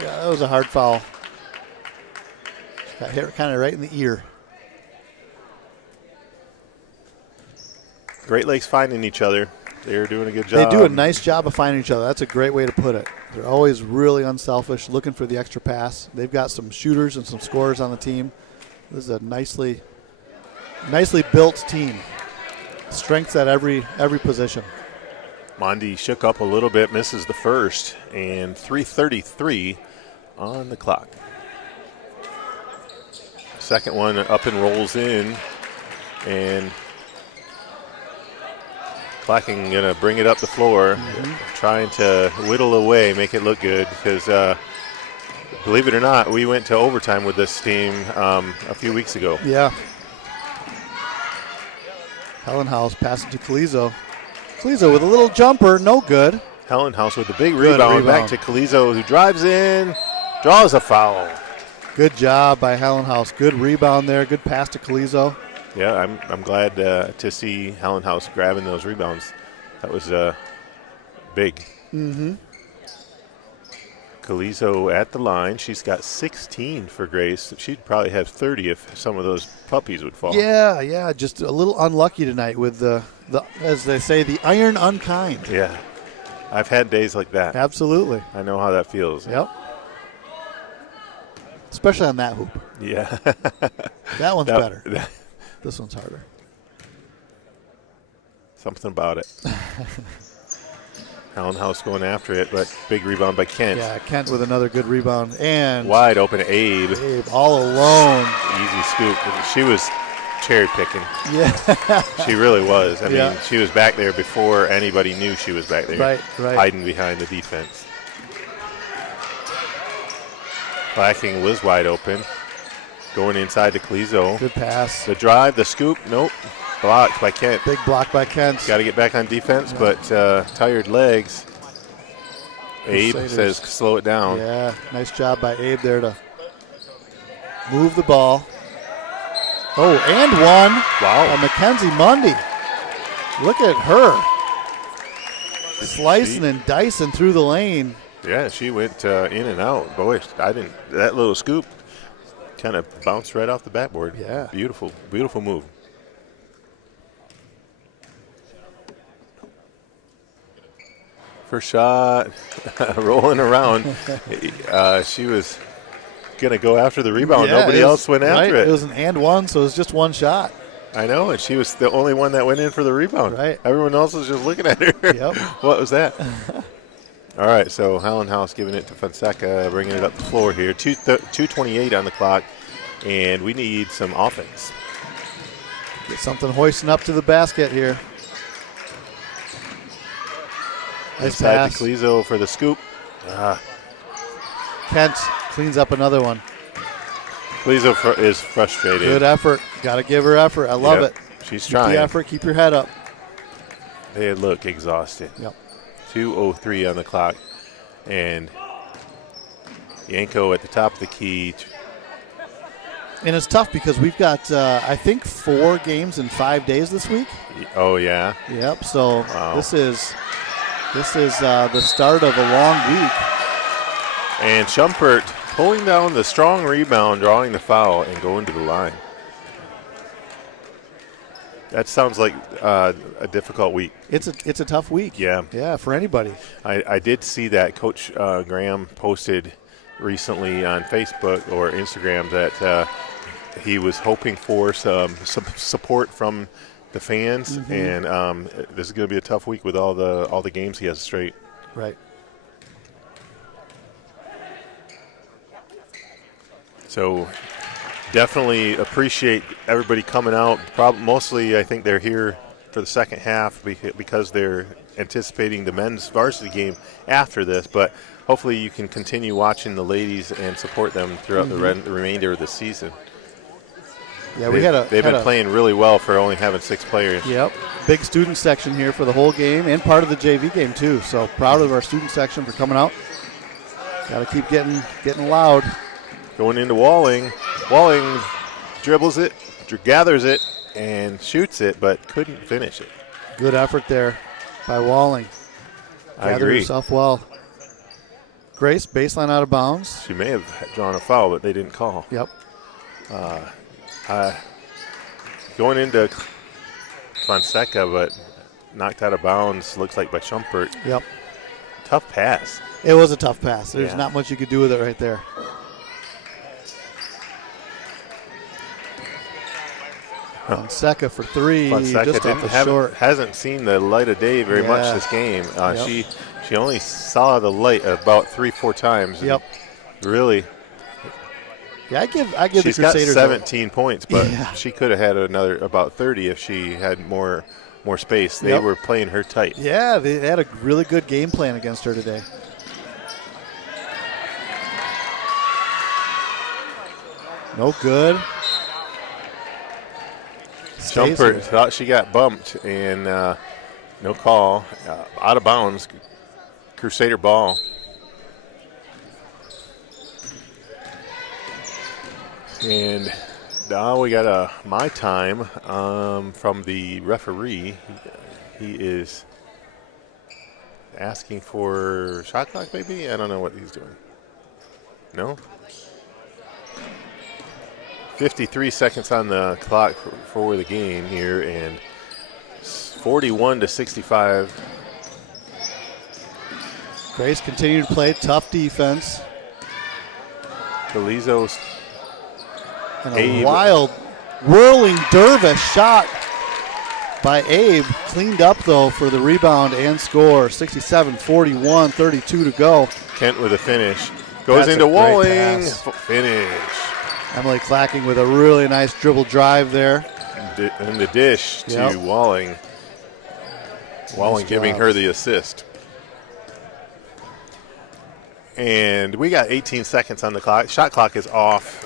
that was a hard foul. She got hit kind of right in the ear. Great Lakes finding each other. They're doing a good job. They do a nice job of finding each other. That's a great way to put it. They're always really unselfish, looking for the extra pass. They've got some shooters and some scorers on the team. This is a nicely built team. Strengths at every position. Mondi shook up a little bit, misses the first, and 3:33 on the clock. Second one up and rolls in, and Clacking going to bring it up the floor, trying to whittle away, make it look good, because believe it or not, we went to overtime with this team a few weeks ago. Yeah. Hellenhaus passing to Calizo. Calizo with a little jumper, no good. Hellenhaus with the big rebound. Back to Calizo, who drives in, draws a foul. Good job by Hellenhaus. Good rebound there. Good pass to Calizo. Yeah, I'm glad to see Hellenhaus grabbing those rebounds. That was big. Mm-hmm. Calizo at the line. She's got 16 for Grace. She'd probably have 30 if some of those puppies would fall. Yeah. Just a little unlucky tonight with the as they say, the iron unkind. Yeah. I've had days like that. Absolutely. I know how that feels. Yep. Especially on that hoop. Yeah. That one's better. This one's harder. Something about it. Hellenhaus going after it, but big rebound by Kent. Yeah, Kent with another good rebound. And wide open Abe. Abe all alone. Easy scoop. She was cherry picking. Yeah. She really was. I mean, she was back there before anybody knew she was back there. Right. Hiding behind the defense. Clacking was wide open. Going inside to Calizo. Good pass. The drive, the scoop, nope. Blocked by Kent. Big block by Kent. Got to get back on defense, but tired legs. Abe says slow it down. Yeah, nice job by Abe there to move the ball. Oh, and one. Wow. Mackenzie Mundy. Look at her. Slicing and dicing through the lane. Yeah, she went in and out. Boy, that little scoop kind of bounced right off the backboard. Yeah. Beautiful, beautiful move. First shot, rolling around. She was going to go after the rebound. Yeah, Nobody else went after it. It was an and one, so it was just one shot. I know, and she was the only one that went in for the rebound. Right. Everyone else was just looking at her. Yep. What was that? All right, so Highland House giving it to Fonseca, bringing it up the floor here. 2:28 on the clock, and we need some offense. Get something hoisting up to the basket here. Nice Inside pass. to Clezo for the scoop. Kent cleans up another one. Clezo is frustrated. Good effort. Got to give her effort. I love it. She's Keep trying. the effort. Keep your head up. They look exhausted. Yep. 2:03 on the clock, and Yanko at the top of the key. And it's tough because we've got, I think, 4 games in 5 days this week. Oh yeah. Yep. So Wow. this is the start of a long week. And Schumpert pulling down the strong rebound, drawing the foul, and going to the line. That sounds like a difficult week. It's a tough week. Yeah. Yeah, for anybody. I did see that Coach Graham posted recently on Facebook or Instagram that he was hoping for some support from the fans, and this is going to be a tough week with all the games he has straight. Right. So definitely appreciate everybody coming out. Mostly, I think they're here for the second half because they're anticipating the men's varsity game after this. But hopefully you can continue watching the ladies and support them throughout the remainder of the season. Yeah, they've been playing really well for only having 6 players. Yep. Big student section here for the whole game and part of the JV game too. So proud of our student section for coming out. Got to keep getting loud. Going into Walling. Walling dribbles it, gathers it, and shoots it, but couldn't finish it. Good effort there by Walling. I Gathered agree. herself well. Grace, baseline out of bounds. She may have drawn a foul, but they didn't call. Yep. Going into Fonseca, but knocked out of bounds, looks like by Schumpert. Yep. Tough pass. It was a tough pass. There's Yeah. not much you could do with it right there. Fonseca for 3, Fonseca just off the short. hasn't seen the light of day very much this game. Yep. She only saw the light about 3-4 times. Yep. Really, Yeah, I give she's the got Crusaders 17 points, but Yeah. she could have had another about 30 if she had more space. They were playing her tight. Yeah, they had a really good game plan against her today. No good. Stays Schumpert here. thought she got bumped, and no call. Out of bounds. Crusader ball. And now we got a my time from the referee. He is asking for shot clock, maybe? I don't know what he's doing. No? 53 seconds on the clock for the game here, and 41-65. Grace continued to play tough defense. Belizo's And a Abe. wild whirling dervish shot by Abe. Cleaned up, though, for the rebound and score. 67-41, 32 to go. Kent with a finish. Goes That's into a great Walling. pass. Finish. Emily Clacking with a really nice dribble drive there. And the dish to Yep. Walling. Walling Nice giving job. her the assist. And we got 18 seconds on the clock. Shot clock is off.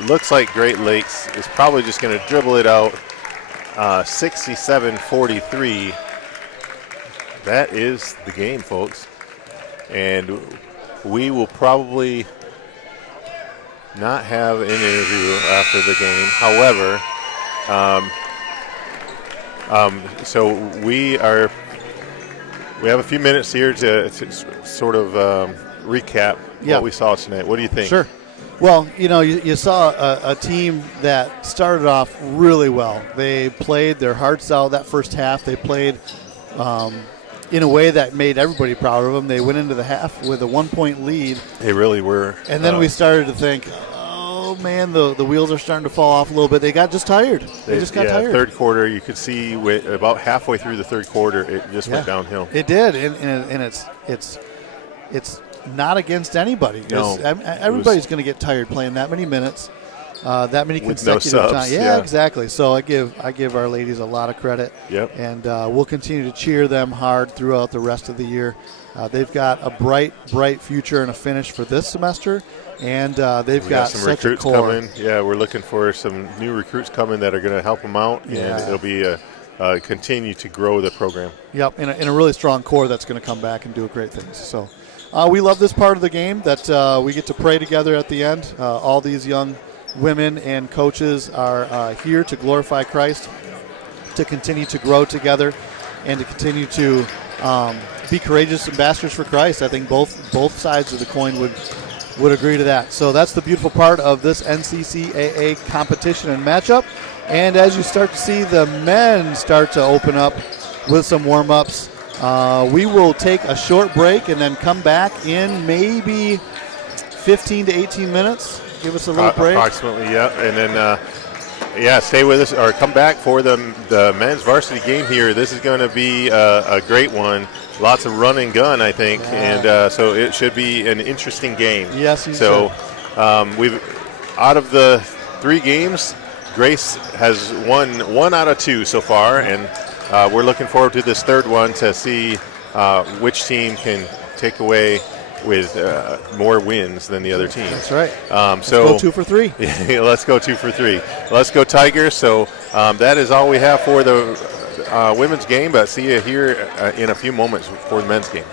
Looks like Great Lakes is probably just going to dribble it out. 67-43. That is the game, folks. And we will probably not have an interview after the game. However, so we are We have a few minutes here to sort of recap Yeah. what we saw tonight. What do you think? Sure. Well, you saw a team that started off really well. They played their hearts out that first half. They played in a way that made everybody proud of them. They went into the half with a 1-point lead. They really were. And then we started to think, oh, man, the wheels are starting to fall off a little bit. They got just tired. They just got tired. Third quarter, you could see about halfway through the third quarter, it just went downhill. It did, and it's not against anybody. No, everybody's going to get tired playing that many minutes, that many consecutive no subs, times. Yeah, exactly. So I give our ladies a lot of credit. Yep. And we'll continue to cheer them hard throughout the rest of the year. They've got a bright future and a finish for this semester, and they've got some such recruits a core. coming. Yeah, we're looking for some new recruits coming that are going to help them out, and it'll be continue to grow the program. Yep, in a really strong core that's going to come back and do great things. So we love this part of the game that we get to pray together at the end. All these young women and coaches are here to glorify Christ, to continue to grow together, and to continue to be courageous ambassadors for Christ. I think both sides of the coin would agree to that. So that's the beautiful part of this NCCAA competition and matchup. And as you start to see the men start to open up with some warm-ups, we will take a short break and then come back in maybe 15 to 18 minutes. Give us a little break. Approximately, yeah. And then, stay with us or come back for the men's varsity game here. This is going to be a great one. Lots of run and gun, I think. And so it should be an interesting game. Yes, you So we've out of the 3 games, Grace has won 1 out of 2 so far. And we're looking forward to this third one to see which team can take away with more wins than the other team. That's right. Let's go 2 for 3. Let's go 2 for 3. Let's go Tigers. So that is all we have for the women's game, but see you here in a few moments for the men's game.